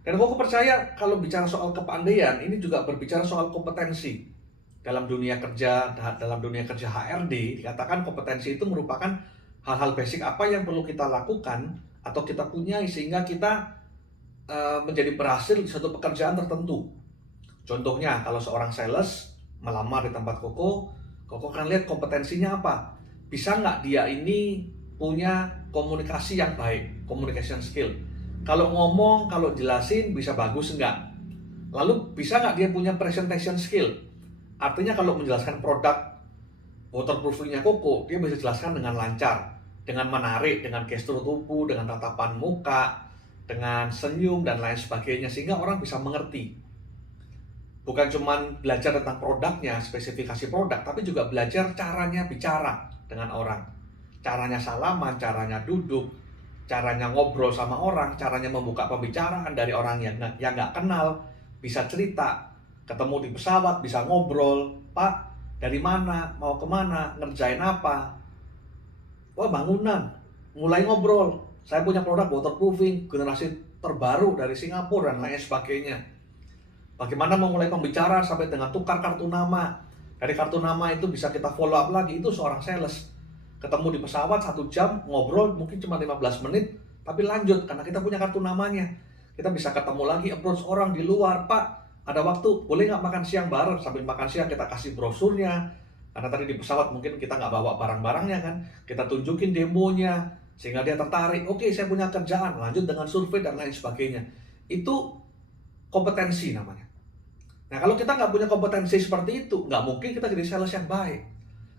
Dan aku percaya kalau bicara soal kepandaian, ini juga berbicara soal kompetensi. Dalam dunia kerja HRD, dikatakan kompetensi itu merupakan hal-hal basic apa yang perlu kita lakukan atau kita punyai sehingga kita menjadi berhasil di suatu pekerjaan tertentu. Contohnya, kalau seorang sales melamar di tempat Koko akan lihat kompetensinya apa. Bisa nggak dia ini punya komunikasi yang baik, communication skill. Kalau ngomong, kalau jelasin bisa bagus nggak? Lalu bisa nggak dia punya presentation skill? Artinya kalau menjelaskan produk waterproofingnya Koko, dia bisa jelaskan dengan lancar, dengan menarik, dengan gestur tubuh, dengan tatapan muka, dengan senyum dan lain sebagainya, sehingga orang bisa mengerti. Bukan cuma belajar tentang produknya, spesifikasi produk, tapi juga belajar caranya bicara dengan orang. Caranya salaman, caranya duduk, caranya ngobrol sama orang, caranya membuka pembicaraan dari orang yang nggak kenal, bisa cerita, ketemu di pesawat, bisa ngobrol, Pak, dari mana, mau kemana, ngerjain apa, wah bangunan, mulai ngobrol, saya punya produk waterproofing, generasi terbaru dari Singapura, dan lain sebagainya. Bagaimana memulai pembicaraan sampai dengan tukar kartu nama. Dari kartu nama itu bisa kita follow up lagi, itu seorang sales. Ketemu di pesawat 1 jam, ngobrol mungkin cuma 15 menit, tapi lanjut karena kita punya kartu namanya. Kita bisa ketemu lagi, approach orang di luar, Pak, ada waktu, boleh nggak makan siang bareng? Sambil makan siang kita kasih brosurnya, karena tadi di pesawat mungkin kita nggak bawa barang-barangnya kan, kita tunjukin demonya, sehingga dia tertarik, oke saya punya kerjaan, lanjut dengan survei dan lain sebagainya. Itu kompetensi namanya. Nah, kalau kita nggak punya kompetensi seperti itu, nggak mungkin kita jadi sales yang baik.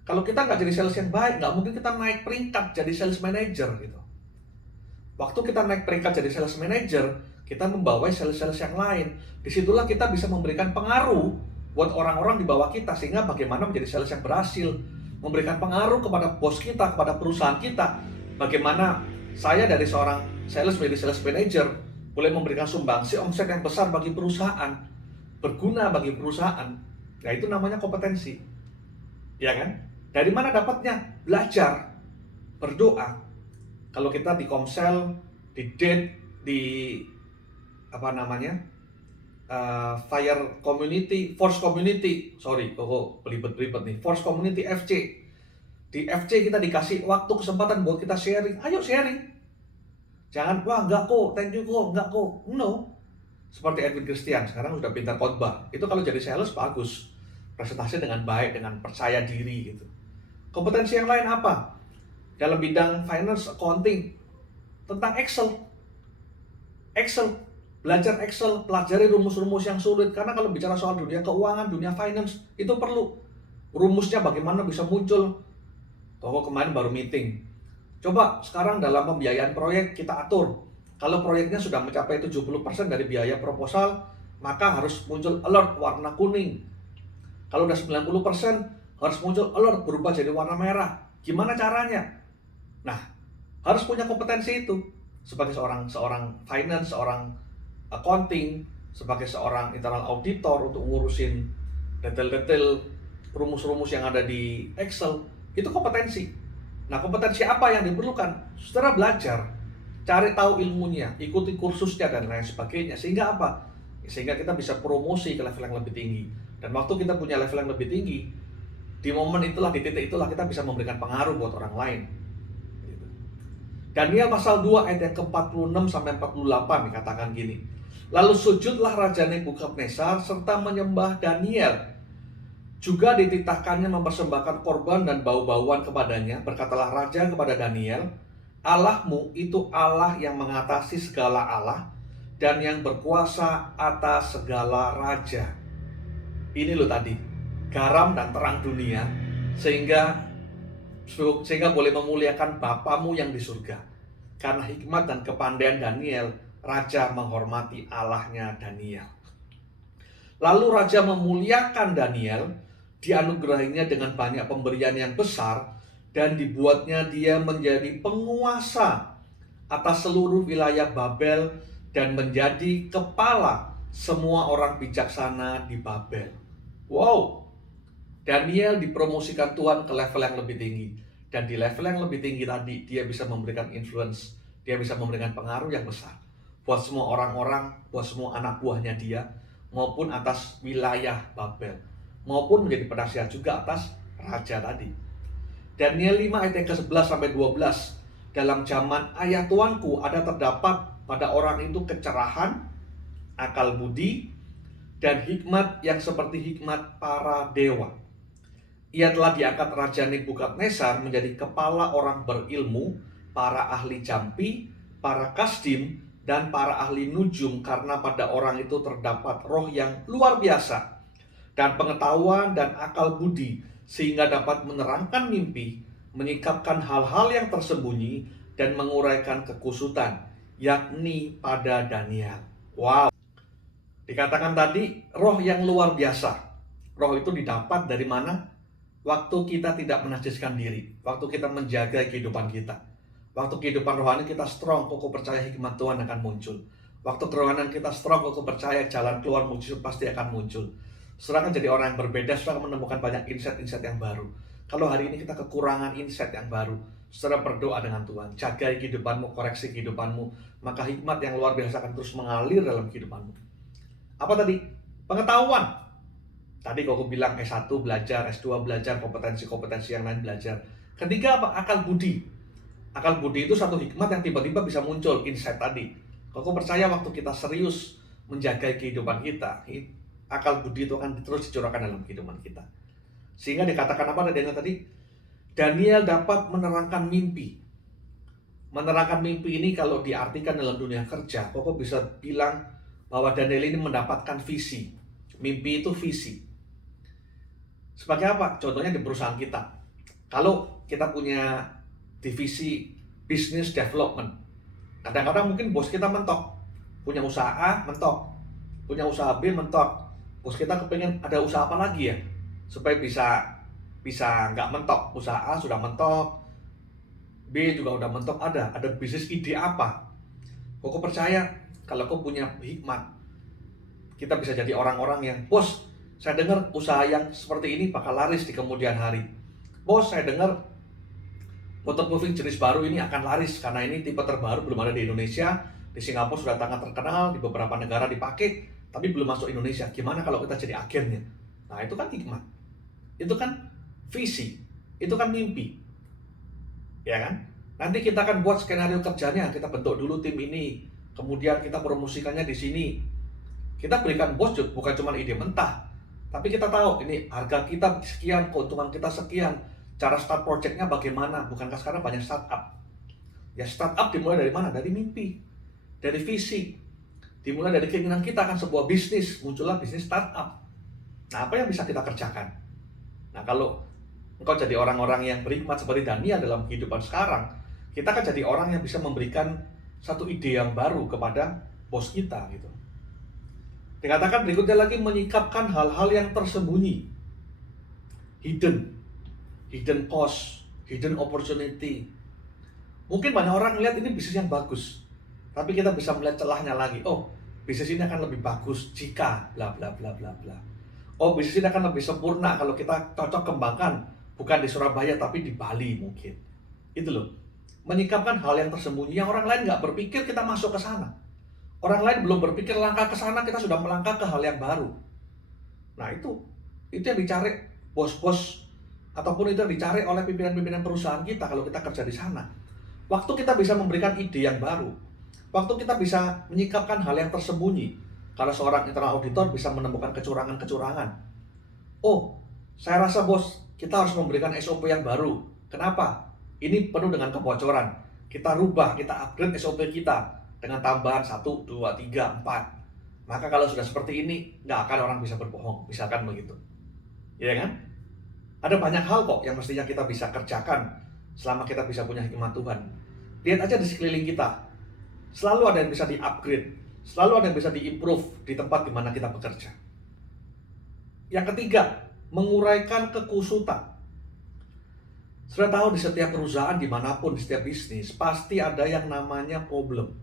Kalau kita nggak jadi sales yang baik, nggak mungkin kita naik peringkat jadi sales manager gitu. Waktu kita naik peringkat jadi sales manager, kita membawai sales-sales yang lain. Disitulah kita bisa memberikan pengaruh buat orang-orang di bawah kita, sehingga bagaimana menjadi sales yang berhasil, memberikan pengaruh kepada bos kita, kepada perusahaan kita. Bagaimana saya dari seorang sales menjadi sales manager, boleh memberikan sumbangsi omset yang besar bagi perusahaan, berguna bagi perusahaan. Nah, itu namanya kompetensi. Ya kan? Dari mana dapatnya? Belajar, berdoa. Kalau kita di Komsel, di date, di Fire Community, Force Community, kok belibet-belibet nih, Force Community FC. Di FC kita dikasih waktu kesempatan buat kita sharing. Ayo sharing. Jangan, wah enggak kok, thank you kok, enggak kok. No. Seperti Edwin Christian, sekarang sudah pintar khotbah. Itu kalau jadi sales bagus. Presentasi dengan baik, dengan percaya diri gitu. Kompetensi yang lain apa? Dalam bidang finance, accounting, tentang Excel. Belajar Excel, pelajari rumus-rumus yang sulit. Karena kalau bicara soal dunia keuangan, dunia finance, itu perlu rumusnya bagaimana bisa muncul. Toko kemarin baru meeting. Coba sekarang dalam pembiayaan proyek kita atur. Kalau proyeknya sudah mencapai 70% dari biaya proposal, maka harus muncul alert warna kuning. Kalau udah 90%, harus muncul alert berubah jadi warna merah. Gimana caranya? Nah, harus punya kompetensi itu. Sebagai seorang finance, seorang accounting, sebagai seorang internal auditor untuk ngurusin detail-detail rumus-rumus yang ada di Excel, itu kompetensi. Nah, kompetensi apa yang diperlukan? Saudara belajar, cari tahu ilmunya, ikuti kursusnya dan lain sebagainya. Sehingga apa? Sehingga kita bisa promosi ke level yang lebih tinggi. Dan waktu kita punya level yang lebih tinggi, di momen itulah, di titik itulah kita bisa memberikan pengaruh buat orang lain. Daniel pasal 2 ayat yang ke-46 sampai 48 dikatakan gini. Lalu sujudlah Raja Nebukadnezar serta menyembah Daniel. Juga dititahkannya mempersembahkan korban dan bau-bauan kepadanya. Berkatalah Raja kepada Daniel, Allahmu itu Allah yang mengatasi segala Allah dan yang berkuasa atas segala raja. Ini loh tadi. garam dan terang dunia, sehingga boleh memuliakan Bapamu yang di surga. Karena hikmat dan kepandaian Daniel, raja menghormati Allahnya Daniel. Lalu raja memuliakan Daniel, dianugerahinya dengan banyak pemberian yang besar, dan dibuatnya dia menjadi penguasa atas seluruh wilayah Babel dan menjadi kepala semua orang bijaksana di Babel. Wow, Daniel dipromosikan Tuhan ke level yang lebih tinggi. Dan di level yang lebih tinggi tadi, dia bisa memberikan influence, dia bisa memberikan pengaruh yang besar buat semua orang-orang, buat semua anak buahnya dia, maupun atas wilayah Babel, maupun menjadi penasihat juga atas raja tadi. Daniel 5 ayat yang ke-11 sampai 12. Dalam zaman ayah tuanku ada terdapat pada orang itu kecerahan, akal budi, dan hikmat yang seperti hikmat para dewa. Ia telah diangkat Raja Nebukadnezar menjadi kepala orang berilmu, para ahli jampi, para kasdim, dan para ahli nujum, karena pada orang itu terdapat roh yang luar biasa, dan pengetahuan dan akal budi, sehingga dapat menerangkan mimpi, menyingkapkan hal-hal yang tersembunyi, dan menguraikan kekusutan, yakni pada Daniel. Wow, dikatakan tadi roh yang luar biasa. Roh itu didapat dari mana? Waktu kita tidak menajiskan diri, waktu kita menjaga kehidupan kita, waktu kehidupan rohani kita strong, kokoh percaya hikmat Tuhan akan muncul. Waktu kerohanian kita strong, kokoh percaya jalan keluar mujizat pasti akan muncul. Saudara akan jadi orang yang berbeda, saudara akan menemukan banyak insight-insight yang baru. Kalau hari ini kita kekurangan insight yang baru, saudara berdoa dengan Tuhan, jaga kehidupanmu, koreksi kehidupanmu, maka hikmat yang luar biasa akan terus mengalir dalam kehidupanmu. Apa tadi? Pengetahuan. Tadi kalau aku bilang S1 belajar, S2 belajar, kompetensi-kompetensi yang lain belajar. Ketiga apa? Akal budi. Akal budi itu satu hikmat yang tiba-tiba bisa muncul, insight tadi. Kalau aku percaya waktu kita serius menjaga kehidupan kita, akal budi itu akan terus dicurahkan dalam kehidupan kita. Sehingga dikatakan apa tadi? Daniel dapat menerangkan mimpi. Menerangkan mimpi ini kalau diartikan dalam dunia kerja, Koko bisa bilang bahwa Daniel ini mendapatkan visi. Mimpi itu visi. Sebagai apa? Contohnya di perusahaan kita. Kalau kita punya divisi business development, kadang-kadang mungkin bos kita mentok. Punya usaha A, mentok. Punya usaha B, mentok. Bos kita kepengen ada usaha apa lagi ya? Supaya bisa nggak mentok. Usaha A sudah mentok, B juga udah mentok, ada bisnis ide apa? Kok percaya kalau kau punya hikmat, kita bisa jadi orang-orang yang, bos, saya dengar usaha yang seperti ini bakal laris di kemudian hari. Bos, saya dengar waterproofing jenis baru ini akan laris karena ini tipe terbaru, belum ada di Indonesia. Di Singapura sudah sangat terkenal, di beberapa negara dipakai, tapi belum masuk Indonesia. Gimana kalau kita jadi agennya? Nah, itu kan hikmat. Itu kan visi. Itu kan mimpi. Ya kan? Nanti kita akan buat skenario kerjanya, kita bentuk dulu tim ini, kemudian kita promosikannya di sini. Kita berikan bos bukan cuma ide mentah, tapi kita tahu ini harga kita sekian, keuntungan kita sekian, cara start projectnya bagaimana. Bukankah sekarang banyak startup? Ya startup dimulai dari mana? Dari mimpi, dari visi, dimulai dari keinginan kita akan sebuah bisnis, muncullah bisnis startup. Nah, apa yang bisa kita kerjakan? Nah, kalau engkau jadi orang-orang yang berhikmat seperti Daniel dalam kehidupan sekarang, kita akan jadi orang yang bisa memberikan satu ide yang baru kepada bos kita gitu. Dikatakan berikutnya lagi, menyikapkan hal-hal yang tersembunyi, hidden cost, hidden opportunity. Mungkin banyak orang melihat ini bisnis yang bagus, tapi kita bisa melihat celahnya lagi. Oh, bisnis ini akan lebih bagus jika bla bla bla bla bla. Oh, bisnis ini akan lebih sempurna kalau kita cocok kembangkan bukan di Surabaya tapi di Bali mungkin. Itu loh. Menyikapkan hal yang tersembunyi yang orang lain nggak berpikir, kita masuk ke sana. Orang lain belum berpikir langkah ke sana, kita sudah melangkah ke hal yang baru. Nah, itu yang dicari bos-bos ataupun itu yang dicari oleh pimpinan-pimpinan perusahaan kita kalau kita kerja di sana. Waktu kita bisa memberikan ide yang baru, waktu kita bisa menyikapkan hal yang tersembunyi. Kalau seorang internal auditor bisa menemukan kecurangan-kecurangan. Oh, saya rasa bos, kita harus memberikan SOP yang baru. Kenapa? Ini penuh dengan kebocoran. Kita rubah, kita upgrade SOP kita dengan tambahan 1, 2, 3, 4. Maka kalau sudah seperti ini, nggak akan orang bisa berbohong. Misalkan begitu. Ya kan? Ada banyak hal kok yang mestinya kita bisa kerjakan selama kita bisa punya hikmat Tuhan. Lihat aja di sekeliling kita, selalu ada yang bisa di-upgrade, selalu ada yang bisa di-improve di tempat di mana kita bekerja. Yang ketiga, menguraikan kekusutan. Sudah tahu di setiap perusahaan, dimanapun, di setiap bisnis, pasti ada yang namanya problem.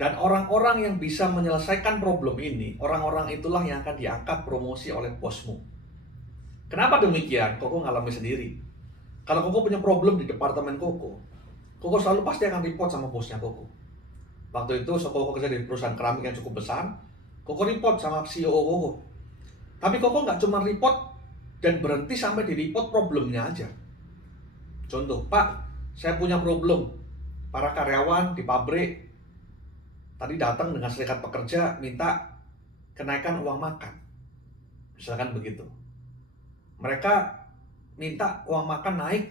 Dan orang-orang yang bisa menyelesaikan problem ini, orang-orang itulah yang akan diangkat promosi oleh bosmu. Kenapa demikian? Koko ngalami sendiri. Kalau Koko punya problem di departemen Koko, Koko selalu pasti akan report sama bosnya Koko. Waktu itu Koko kerja di perusahaan keramik yang cukup besar, Koko report sama CEO Koko. Tapi Koko nggak cuma report dan berhenti sampai di report problemnya aja. Contoh, Pak, saya punya problem. Para karyawan di pabrik tadi datang dengan serikat pekerja minta kenaikan uang makan. Misalkan begitu. Mereka minta uang makan naik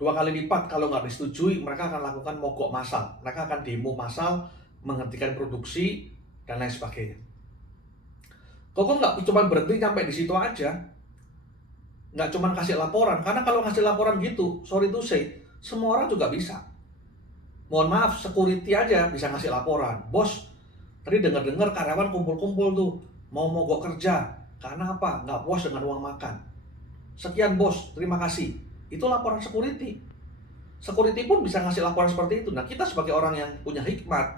2 kali lipat. Kalau nggak disetujui, mereka akan lakukan mogok massal. Mereka akan demo massal, menghentikan produksi, dan lain sebagainya. Koko nggak cuma berhenti sampai di situ aja. Nggak cuma kasih laporan. Karena kalau kasih laporan gitu, sorry to say, semua orang juga bisa. Mohon maaf, security aja bisa ngasih laporan. Bos, tadi dengar-dengar karyawan kumpul-kumpul tuh, mau mogok kerja. Karena apa? Nggak puas dengan uang makan. Sekian bos, terima kasih. Itu laporan security. Security pun bisa ngasih laporan seperti itu. Nah, kita sebagai orang yang punya hikmat,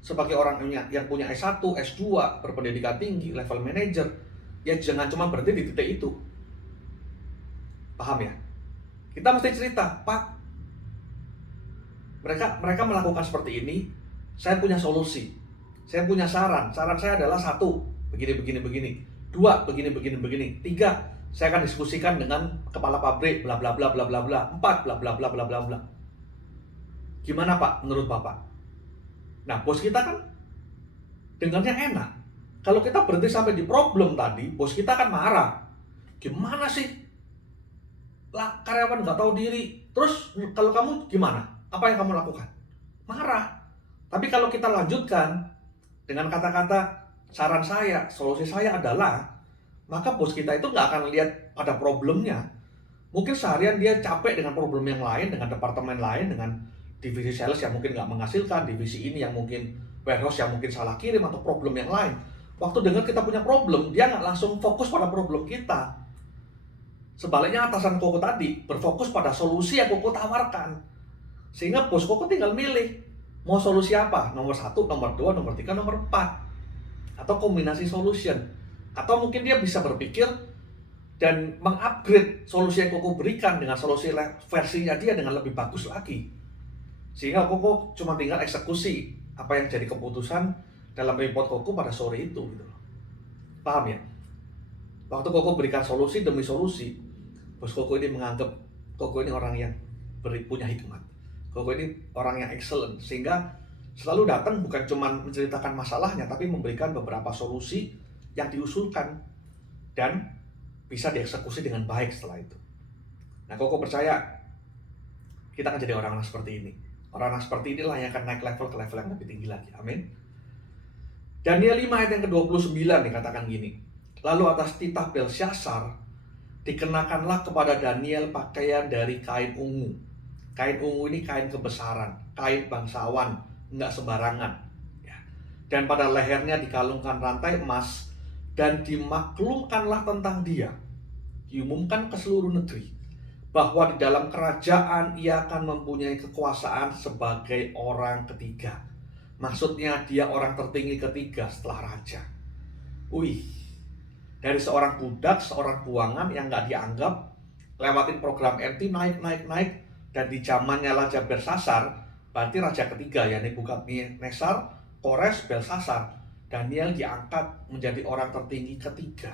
sebagai orang yang punya S1, S2, berpendidikan tinggi, level manager, ya jangan cuma berhenti di titik itu. Paham ya? Kita mesti cerita, Pak, mereka melakukan seperti ini, saya punya solusi. Saya punya saran. Saran saya adalah 1, begini. 2, begini. 3, saya akan diskusikan dengan kepala pabrik, bla bla bla bla bla bla. 4, bla bla bla bla bla bla. Gimana Pak, menurut Bapak? Nah, bos kita kan dengarnya enak. Kalau kita berhenti sampai di problem tadi, bos kita akan marah. Gimana sih? Lah, karyawan nggak tahu diri. Terus kalau kamu gimana? Apa yang kamu lakukan? Marah. Tapi kalau kita lanjutkan dengan kata-kata saran saya, solusi saya adalah, maka bos kita itu nggak akan lihat ada problemnya. Mungkin seharian dia capek dengan problem yang lain, dengan departemen lain, dengan divisi sales yang mungkin nggak menghasilkan, divisi ini yang mungkin warehouse yang mungkin salah kirim, atau problem yang lain. Waktu dengar kita punya problem, dia nggak langsung fokus pada problem kita. Sebaliknya atasan Koko tadi berfokus pada solusi yang Koko tawarkan. Sehingga bos Koko tinggal milih, mau solusi apa? Nomor 1, nomor 2, nomor 3, nomor 4. Atau kombinasi solution. Atau mungkin dia bisa berpikir dan mengupgrade solusi yang Koko berikan dengan solusi versinya dia dengan lebih bagus lagi. Sehingga Koko cuma tinggal eksekusi apa yang jadi keputusan dalam report Koko pada sore itu gitu. Paham ya? Waktu Koko berikan solusi demi solusi, bos Koko ini menganggap Koko ini orang yang punya hikmat. Koko ini orang yang excellent, sehingga selalu datang bukan cuma menceritakan masalahnya, tapi memberikan beberapa solusi yang diusulkan dan bisa dieksekusi dengan baik setelah itu. Nah, Koko percaya kita akan jadi orang-orang seperti ini. Orang-orang seperti inilah yang akan naik level ke level yang lebih tinggi lagi. Amin. Daniel 5 ayat yang ke-29 dikatakan gini. Lalu atas titah Belsyazar dikenakanlah kepada Daniel pakaian dari kain ungu. Kain ungu ini kain kebesaran, kain bangsawan, enggak sembarangan. Dan pada lehernya dikalungkan rantai emas, dan dimaklumkanlah tentang dia, diumumkan ke seluruh negeri, bahwa di dalam kerajaan ia akan mempunyai kekuasaan sebagai orang ketiga. Maksudnya dia orang tertinggi ketiga setelah raja. Dari seorang budak, seorang buangan yang gak dianggap, lewatin program MT naik, dan di zamannya Raja Belsyazar, berarti raja ketiga, yakni Nebukadnezar, Kores, Belsyazar, Daniel diangkat menjadi orang tertinggi ketiga.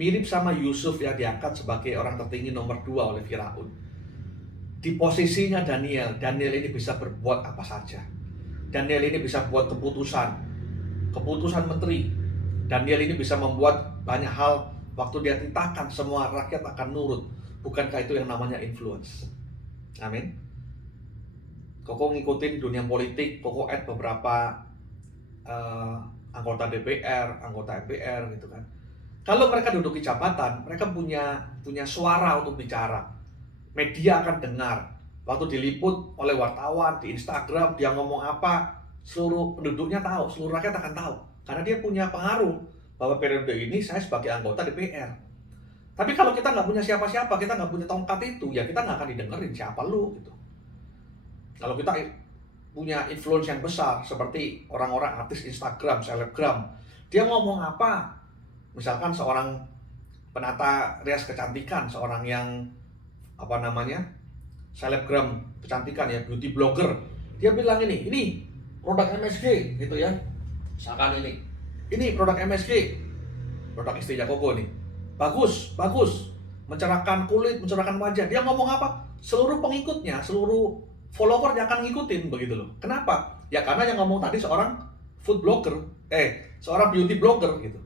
Mirip sama Yusuf yang diangkat sebagai orang tertinggi nomor 2 oleh Firaun. Di posisinya Daniel ini bisa berbuat apa saja. Daniel ini bisa buat keputusan menteri. Daniel ini bisa membuat banyak hal. Waktu dia titahkan, semua rakyat akan nurut. Bukankah itu yang namanya influence? Amin. Koko ngikutin dunia politik, Koko add beberapa anggota DPR, anggota MPR gitu kan. Kalau mereka duduki jabatan, mereka punya suara untuk bicara. Media akan dengar. Waktu diliput oleh wartawan di Instagram, dia ngomong apa, seluruh penduduknya tahu, seluruh rakyat akan tahu. Karena dia punya pengaruh bahwa periode ini saya sebagai anggota DPR. Tapi kalau kita nggak punya siapa-siapa, kita nggak punya tongkat itu, ya kita nggak akan didengerin siapa lu gitu. Kalau kita punya influence yang besar seperti orang-orang artis Instagram, selebgram, dia ngomong apa, misalkan seorang penata rias kecantikan, seorang yang selebgram kecantikan ya, beauty blogger, dia bilang ini produk MSG gitu ya, misalkan ini produk MSG, produk istrinya Koko nih, bagus, mencerahkan kulit, mencerahkan wajah. Dia ngomong apa? Seluruh pengikutnya, seluruh followernya akan ngikutin begitu loh. Kenapa? Ya karena yang ngomong tadi seorang food blogger, seorang beauty blogger gitu.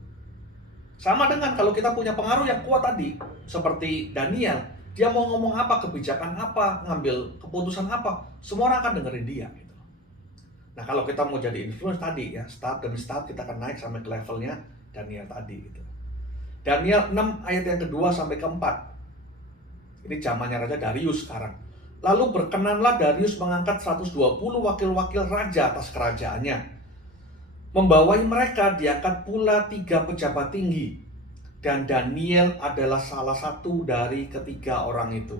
Sama dengan kalau kita punya pengaruh yang kuat tadi, seperti Daniel, dia mau ngomong apa, kebijakan apa, ngambil keputusan apa, semua orang akan dengerin dia gitu. Nah kalau kita mau jadi influence tadi ya, start demi start kita akan naik sampai ke levelnya Daniel tadi gitu. Daniel 6 ayat yang kedua sampai keempat. Ini zamannya Raja Darius sekarang. Lalu berkenanlah Darius mengangkat 120 wakil-wakil raja atas kerajaannya. Membawai mereka diangkat pula 3 pejabat tinggi. Dan Daniel adalah salah satu dari ketiga orang itu.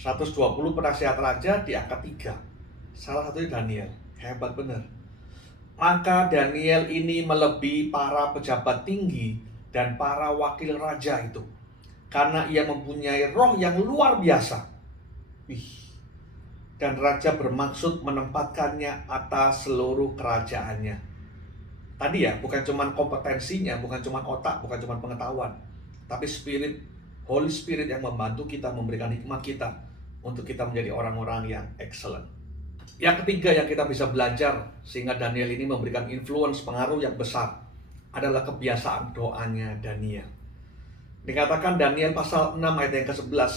120 penasihat raja diangkat 3. Salah satunya Daniel. Hebat bener. Maka Daniel ini melebihi para pejabat tinggi dan para wakil raja itu. Karena ia mempunyai roh yang luar biasa. Dan raja bermaksud menempatkannya atas seluruh kerajaannya. Tadi ya, bukan cuma kompetensinya, bukan cuma otak, bukan cuma pengetahuan, tapi Holy Spirit yang membantu kita, memberikan hikmat kita untuk kita menjadi orang-orang yang excellent. Yang ketiga yang kita bisa belajar sehingga Daniel ini memberikan influence, pengaruh yang besar adalah kebiasaan doanya Daniel. Dikatakan Daniel pasal 6 ayat yang ke-11,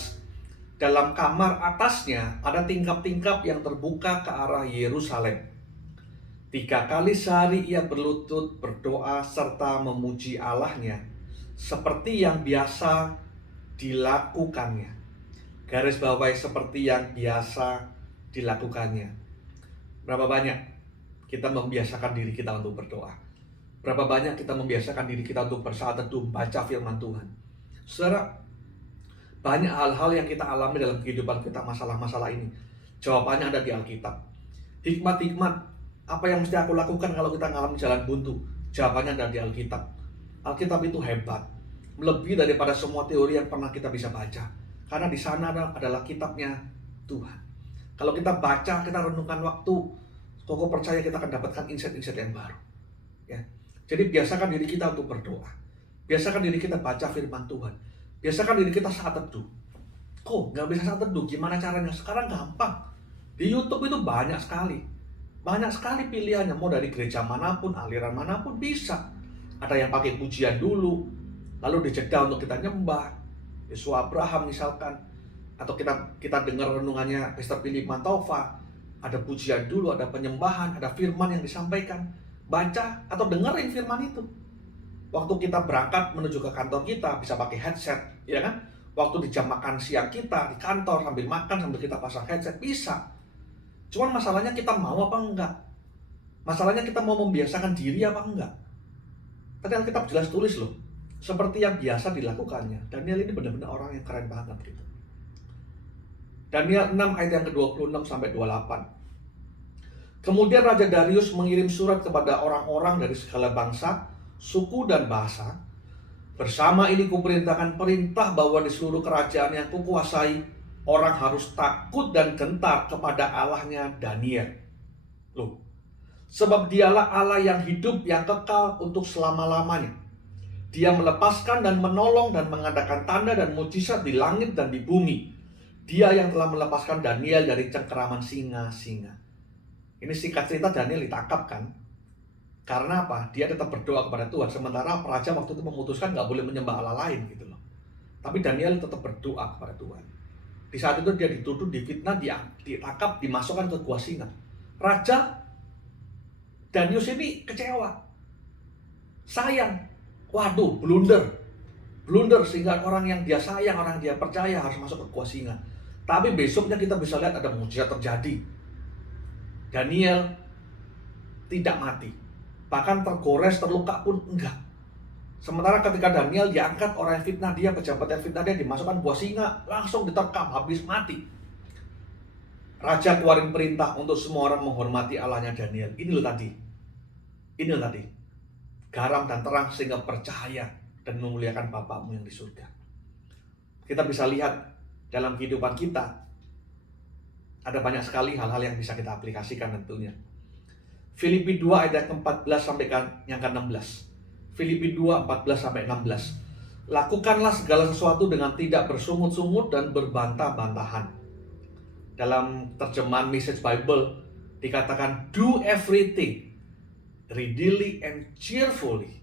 dalam kamar atasnya ada tingkap-tingkap yang terbuka ke arah Yerusalem. 3 kali sehari ia berlutut, berdoa, serta memuji Allahnya, seperti yang biasa dilakukannya. Garis bawahi seperti yang biasa dilakukannya. Berapa banyak kita membiasakan diri kita untuk berdoa? Berapa banyak kita membiasakan diri kita untuk bersaat teduh, baca firman Tuhan? Saudara, banyak hal-hal yang kita alami dalam kehidupan kita, masalah-masalah ini. Jawabannya ada di Alkitab. Hikmat-hikmat, apa yang mesti aku lakukan kalau kita mengalami jalan buntu? Jawabannya ada di Alkitab. Alkitab itu hebat, melebihi daripada semua teori yang pernah kita bisa baca. Karena di sana adalah kitabnya Tuhan. Kalau kita baca, kita renungkan waktu, Koko percaya kita akan dapatkan insight-insight yang baru. Ya. Jadi biasakan diri kita untuk berdoa. Biasakan diri kita baca firman Tuhan. Biasakan diri kita saat teduh. Kok nggak bisa saat teduh? Gimana caranya? Sekarang gampang. Di YouTube itu banyak sekali. Banyak sekali pilihannya. Mau dari gereja manapun, aliran manapun bisa. Ada yang pakai pujian dulu, lalu dijeda untuk kita nyembah. Yesus Abraham misalkan. Atau kita dengar renungannya Pastor Philip Mantova. Ada pujian dulu, ada penyembahan, ada firman yang disampaikan. Baca atau dengerin firman itu. Waktu kita berangkat menuju ke kantor kita bisa pakai headset, ya kan? Waktu di jam makan siang kita di kantor sambil makan sambil kita pasang headset bisa. Cuman masalahnya kita mau apa enggak? Masalahnya kita mau membiasakan diri apa enggak? Tadi Alkitab jelas tulis loh, seperti yang biasa dilakukannya. Daniel ini benar-benar orang yang keren banget gitu. Daniel 6 ayat yang ke-26 sampai 28. Kemudian Raja Darius mengirim surat kepada orang-orang dari segala bangsa, suku dan bahasa. Bersama ini kuperintahkan perintah bahwa di seluruh kerajaan yang kukuasai, orang harus takut dan gentar kepada Allahnya Daniel. Loh, sebab dialah Allah yang hidup, yang kekal untuk selama-lamanya. Dia melepaskan dan menolong dan mengadakan tanda dan mujizat di langit dan di bumi. Dia yang telah melepaskan Daniel dari cengkeraman singa-singa. Ini singkat cerita, Daniel ditangkap kan? Karena apa? Dia tetap berdoa kepada Tuhan. Sementara raja waktu itu memutuskan nggak boleh menyembah Allah lain gitu loh. Tapi Daniel tetap berdoa kepada Tuhan. Di saat itu dia dituduh, difitnah, ditangkap, dimasukkan ke gua singa. Raja Darius ini kecewa. Sayang. Waduh, blunder. blunder sehingga orang yang dia sayang, orang yang dia percaya harus masuk ke gua singa. Tapi besoknya kita bisa lihat ada mukjizat terjadi. Daniel tidak mati, bahkan tergores, terluka pun enggak. Sementara ketika Daniel diangkat, orang yang fitnah dia, pejabat yang fitnah dia, dimasukkan gua singa, langsung diterkam, habis mati. Raja keluarin perintah untuk semua orang menghormati Allahnya Daniel. Ini loh tadi, garam dan terang sehingga percaya dan memuliakan Bapakmu yang di surga. Kita bisa lihat dalam kehidupan kita, ada banyak sekali hal-hal yang bisa kita aplikasikan tentunya. Filipi 2 ayat 14 sampai yang ke-16. Filipi 2, 14 sampai 16. Lakukanlah segala sesuatu dengan tidak bersungut-sungut dan berbantah-bantahan. Dalam terjemahan Message Bible dikatakan, do everything readily and cheerfully,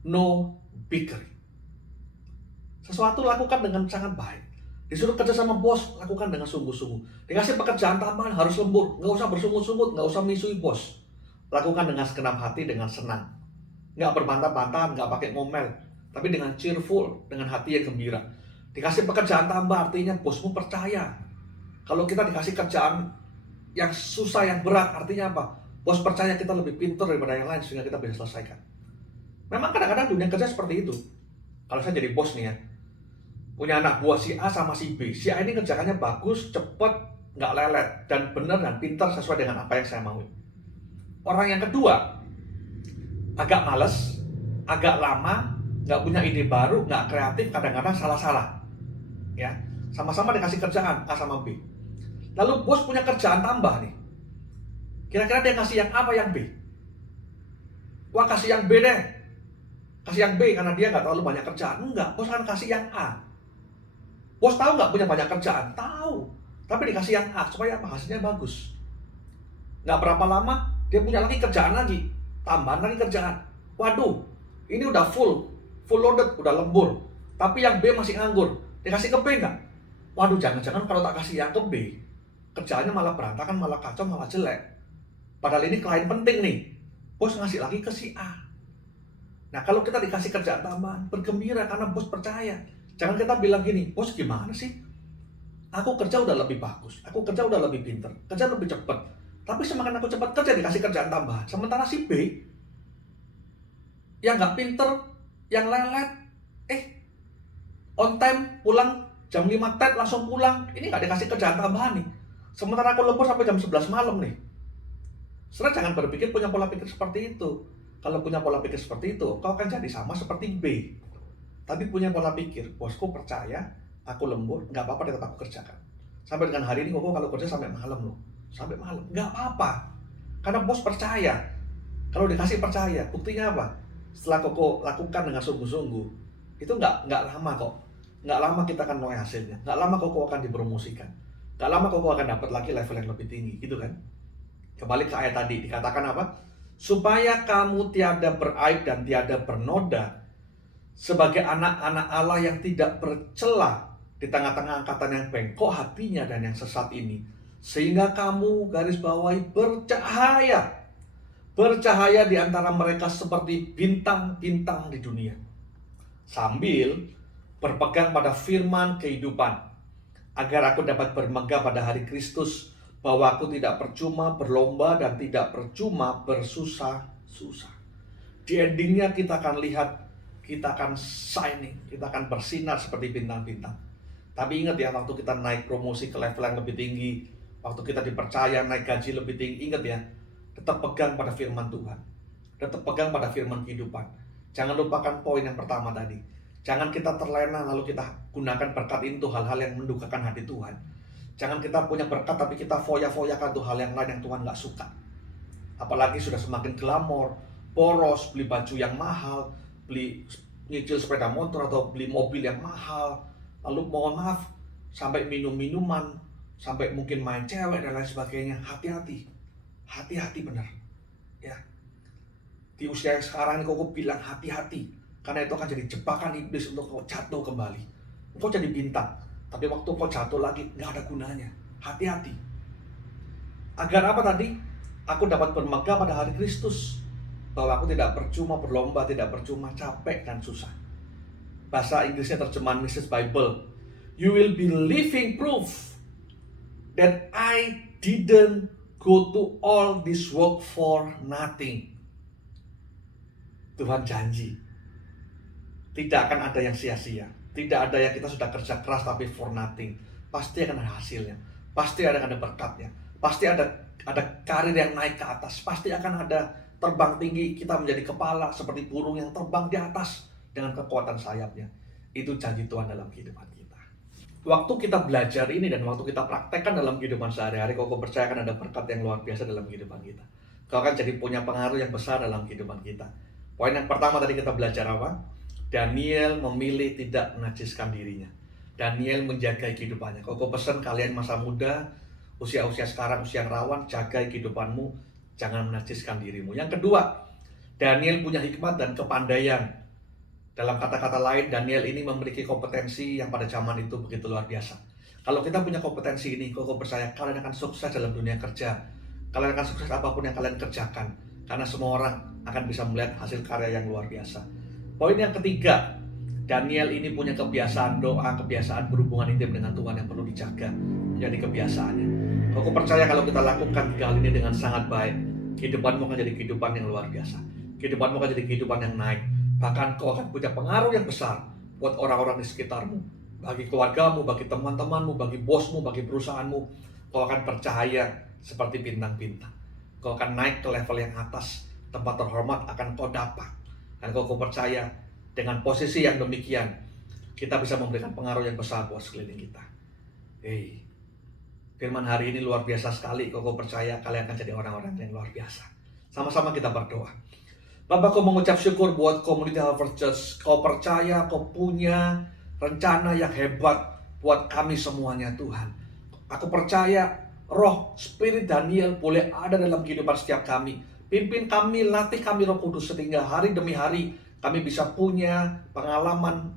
no bickering. Sesuatu lakukan dengan sangat baik. Disuruh kerja sama bos, lakukan dengan sungguh-sungguh. Dikasih pekerjaan tambahan, harus lembur. Nggak usah bersungut-sungut, nggak usah misui bos. Lakukan dengan segenap hati, dengan senang. Nggak berbantah-bantahan, nggak pakai ngomel. Tapi dengan cheerful, dengan hati yang gembira. Dikasih pekerjaan tambah, artinya bosmu percaya. Kalau kita dikasih kerjaan yang susah, yang berat, artinya apa? Bos percaya kita lebih pintar daripada yang lain, sehingga kita bisa selesaikan. Memang kadang-kadang dunia kerja seperti itu. Kalau saya jadi bos nih ya, punya anak buah si A sama si B. Si A ini kerjaannya bagus, cepat, nggak lelet, dan benar dan pintar sesuai dengan apa yang saya mau. Orang yang kedua, agak males, agak lama, nggak punya ide baru, nggak kreatif, kadang-kadang salah-salah. Ya, sama-sama dikasih kerjaan A sama B. Lalu bos punya kerjaan tambah nih. Kira-kira dia kasih yang A apa yang B? Wah, kasih yang B deh. Kasih yang B karena dia nggak terlalu banyak kerjaan. Enggak, bos akan kasih yang A. Bos tahu nggak punya banyak kerjaan? Tahu. Tapi dikasih yang A, supaya apa? Hasilnya bagus. Nggak berapa lama, dia punya lagi kerjaan lagi. Tambahan lagi kerjaan. Waduh, ini udah full loaded, udah lembur. Tapi yang B masih nganggur. Dikasih ke B nggak? Waduh, jangan-jangan kalau tak kasih yang ke B, kerjaannya malah berantakan, malah kacau, malah jelek. Padahal ini klien penting nih. Bos ngasih lagi ke si A. Nah, kalau kita dikasih kerjaan tambahan, bergembira karena bos percaya. Jangan kita bilang gini, bos gimana sih? Aku kerja udah lebih bagus, aku kerja udah lebih pinter, kerja lebih cepat. Tapi semakin aku cepat kerja, dikasih kerjaan tambahan. Sementara si B, yang nggak pinter, yang lelet, on time, pulang jam 5 tet langsung pulang. Ini nggak dikasih kerjaan tambahan nih. Sementara aku lembur sampai jam 11 malam nih. Sebenarnya jangan berpikir punya pola pikir seperti itu. Kalau punya pola pikir seperti itu, kau akan jadi sama seperti B. Tapi punya pola pikir, bosku percaya, aku lembur, nggak apa-apa tetap aku kerjakan. Sampai dengan hari ini, kok kalau kerja sampai malam loh. Sampai malam, nggak apa-apa. Karena bos percaya. Kalau dikasih percaya, buktinya apa? Setelah kok lakukan dengan sungguh-sungguh, itu nggak lama kok. Nggak lama kita akan menuai hasilnya. Nggak lama kok akan dipromosikan. Nggak lama kok akan dapat lagi level yang lebih tinggi, gitu kan? Kembali ke ayat tadi, dikatakan apa? Supaya kamu tiada beraib dan tiada bernoda, sebagai anak-anak Allah yang tidak bercela di tengah-tengah angkatan yang bengkok hatinya dan yang sesat ini, sehingga kamu garis bawahi bercahaya di antara mereka seperti bintang-bintang di dunia, sambil berpegang pada firman kehidupan, agar aku dapat bermegah pada hari Kristus, bahwa aku tidak percuma berlomba dan tidak percuma bersusah-susah. Di endingnya kita akan lihat, kita akan shining, kita akan bersinar seperti bintang-bintang. Tapi ingat ya, waktu kita naik promosi ke level yang lebih tinggi, waktu kita dipercaya naik gaji lebih tinggi, ingat ya, tetap pegang pada firman Tuhan. Tetap pegang pada firman kehidupan. Jangan lupakan poin yang pertama tadi. Jangan kita terlena lalu kita gunakan berkat itu hal-hal yang mendukakan hati Tuhan. Jangan kita punya berkat tapi kita foya-foyakan tuh hal yang lain yang Tuhan gak suka. Apalagi sudah semakin glamor, boros, beli baju yang mahal, beli nyicil sepeda motor atau beli mobil yang mahal, lalu mohon maaf sampai minum-minuman, sampai mungkin main cewek dan lain sebagainya. Hati-hati benar ya. Di usia yang sekarang ini kok bilang hati-hati, karena itu akan jadi jebakan iblis untuk kau jatuh kembali. Kau jadi bintang, tapi waktu kau jatuh lagi nggak ada gunanya. Hati-hati. Agar apa tadi? Aku dapat bermegah pada hari Kristus, bahwa aku tidak percuma berlomba, tidak percuma capek dan susah. bahasa Inggrisnya terjemahan Mrs. Bible. You will be living proof that I didn't go to all this work for nothing. Tuhan janji, tidak akan ada yang sia-sia. Tidak ada yang kita sudah kerja keras tapi for nothing. Pasti akan ada hasilnya. Pasti ada berkatnya. Pasti ada karir yang naik ke atas. Pasti akan ada terbang tinggi, kita menjadi kepala seperti burung yang terbang di atas dengan kekuatan sayapnya. Itu janji Tuhan dalam kehidupan kita. Waktu kita belajar ini dan waktu kita praktekkan dalam kehidupan sehari-hari, kau percaya akan ada berkat yang luar biasa dalam kehidupan kita. Kau akan jadi punya pengaruh yang besar dalam kehidupan kita. Poin yang pertama tadi kita belajar apa? Daniel memilih tidak menajiskan dirinya. Daniel menjaga kehidupannya. Kau pesan kalian masa muda, usia-usia sekarang, usia yang rawan, jaga kehidupanmu, jangan menajiskan dirimu. Yang kedua, Daniel punya hikmat dan kepandaian. Dalam kata-kata lain, Daniel ini memiliki kompetensi yang pada zaman itu begitu luar biasa. Kalau kita punya kompetensi ini, kau percaya kalian akan sukses dalam dunia kerja. Kalian akan sukses apapun yang kalian kerjakan. Karena semua orang akan bisa melihat hasil karya yang luar biasa. Poin yang ketiga, Daniel ini punya kebiasaan doa, kebiasaan berhubungan intim dengan Tuhan yang perlu dijaga. Menjadi kebiasaannya. Aku percaya kalau kita lakukan 3 hal ini dengan sangat baik, kehidupanmu akan jadi kehidupan yang luar biasa. Kehidupanmu akan jadi kehidupan yang naik. Bahkan kau akan punya pengaruh yang besar buat orang-orang di sekitarmu. Bagi keluargamu, bagi teman-temanmu, bagi bosmu, bagi perusahaanmu. Kau akan bercahaya seperti bintang-bintang. Kau akan naik ke level yang atas. Tempat terhormat akan kau dapat. Dan kau percaya dengan posisi yang demikian, kita bisa memberikan pengaruh yang besar buat sekeliling kita. Hey, firman hari ini luar biasa sekali. Kau percaya kalian akan jadi orang-orang yang luar biasa. Sama-sama kita berdoa. Bapak, kau mengucap syukur buat Community Harvest Church. Kau percaya kau punya rencana yang hebat buat kami semuanya, Tuhan. Aku percaya roh Spirit Daniel boleh ada dalam kehidupan setiap kami. Pimpin kami, latih kami Roh Kudus sehingga hari demi hari kami bisa punya pengalaman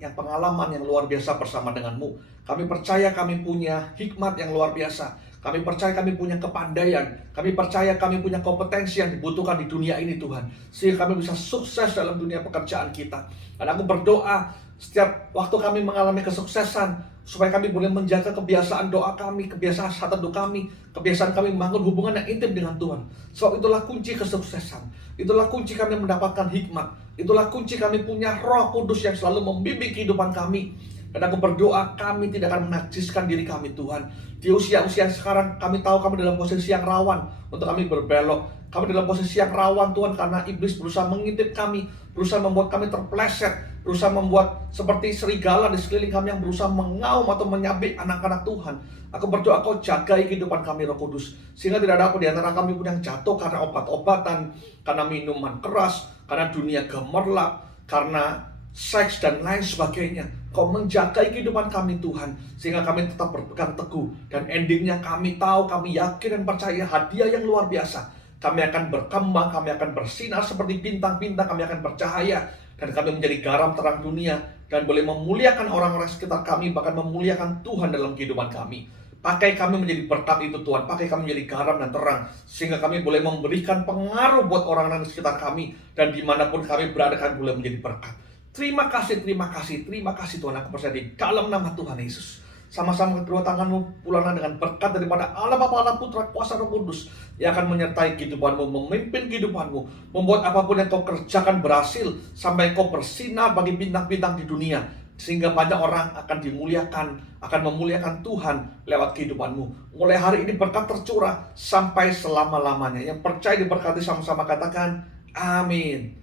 yang luar biasa bersama denganmu. Kami percaya kami punya hikmat yang luar biasa. Kami percaya kami punya kepandaian. Kami percaya kami punya kompetensi yang dibutuhkan di dunia ini, Tuhan. Sehingga kami bisa sukses dalam dunia pekerjaan kita. Dan aku berdoa setiap waktu kami mengalami kesuksesan, supaya kami boleh menjaga kebiasaan doa kami, kebiasaan saat teduh kami, kebiasaan kami membangun hubungan yang intim dengan Tuhan. Sebab itulah kunci kesuksesan. Itulah kunci kami mendapatkan hikmat. Itulah kunci kami punya Roh Kudus yang selalu membimbing kehidupan kami. Dan aku berdoa kami tidak akan menajiskan diri kami, Tuhan. Di usia-usia sekarang kami tahu kami dalam posisi yang rawan untuk kami berbelok. Kami dalam posisi yang rawan, Tuhan, karena iblis berusaha mengintip kami, berusaha membuat kami terpleset, berusaha membuat seperti serigala di sekeliling kami yang berusaha mengaum atau menyabik anak-anak Tuhan. Aku berdoa kau jagai kehidupan kami, Roh Kudus, sehingga tidak ada apa di antara kami pun yang jatuh karena obat-obatan, karena minuman keras, karena dunia gemerlap, karena seks dan lain sebagainya. Kau menjagai kehidupan kami, Tuhan, sehingga kami tetap berpegang teguh. Dan endingnya kami tahu, kami yakin dan percaya hadiah yang luar biasa. Kami akan berkembang, kami akan bersinar seperti bintang-bintang, kami akan bercahaya. Dan kami menjadi garam terang dunia. Dan boleh memuliakan orang-orang sekitar kami, bahkan memuliakan Tuhan dalam kehidupan kami. Pakai kami menjadi berkat itu, Tuhan. Pakai kami menjadi garam dan terang. Sehingga kami boleh memberikan pengaruh buat orang-orang di sekitar kami. Dan dimanapun kami berada, kami boleh menjadi berkat. Terima kasih Tuhan. Aku percaya di dalam nama Tuhan Yesus. Sama-sama kedua tanganmu pulanglah dengan berkat daripada Allah Bapa, Allah Putra, kuasa Roh Kudus yang akan menyertai kehidupanmu, memimpin kehidupanmu, membuat apapun yang kau kerjakan berhasil sampai kau bersinar bagi bintang-bintang di dunia, sehingga banyak orang akan dimuliakan, akan memuliakan Tuhan lewat kehidupanmu. Mulai hari ini berkat tercurah sampai selama-lamanya. Yang percaya diberkati sama-sama katakan amin.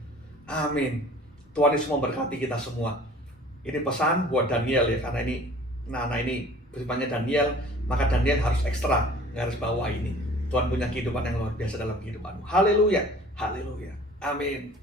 Amin. Tuhan Yesus memberkati kita semua. Ini pesan buat Daniel ya, karena ini firmannya Daniel, maka Daniel harus ekstra garis bawah ini. Tuhan punya kehidupan yang luar biasa dalam kehidupanmu. Haleluya, haleluya, amin.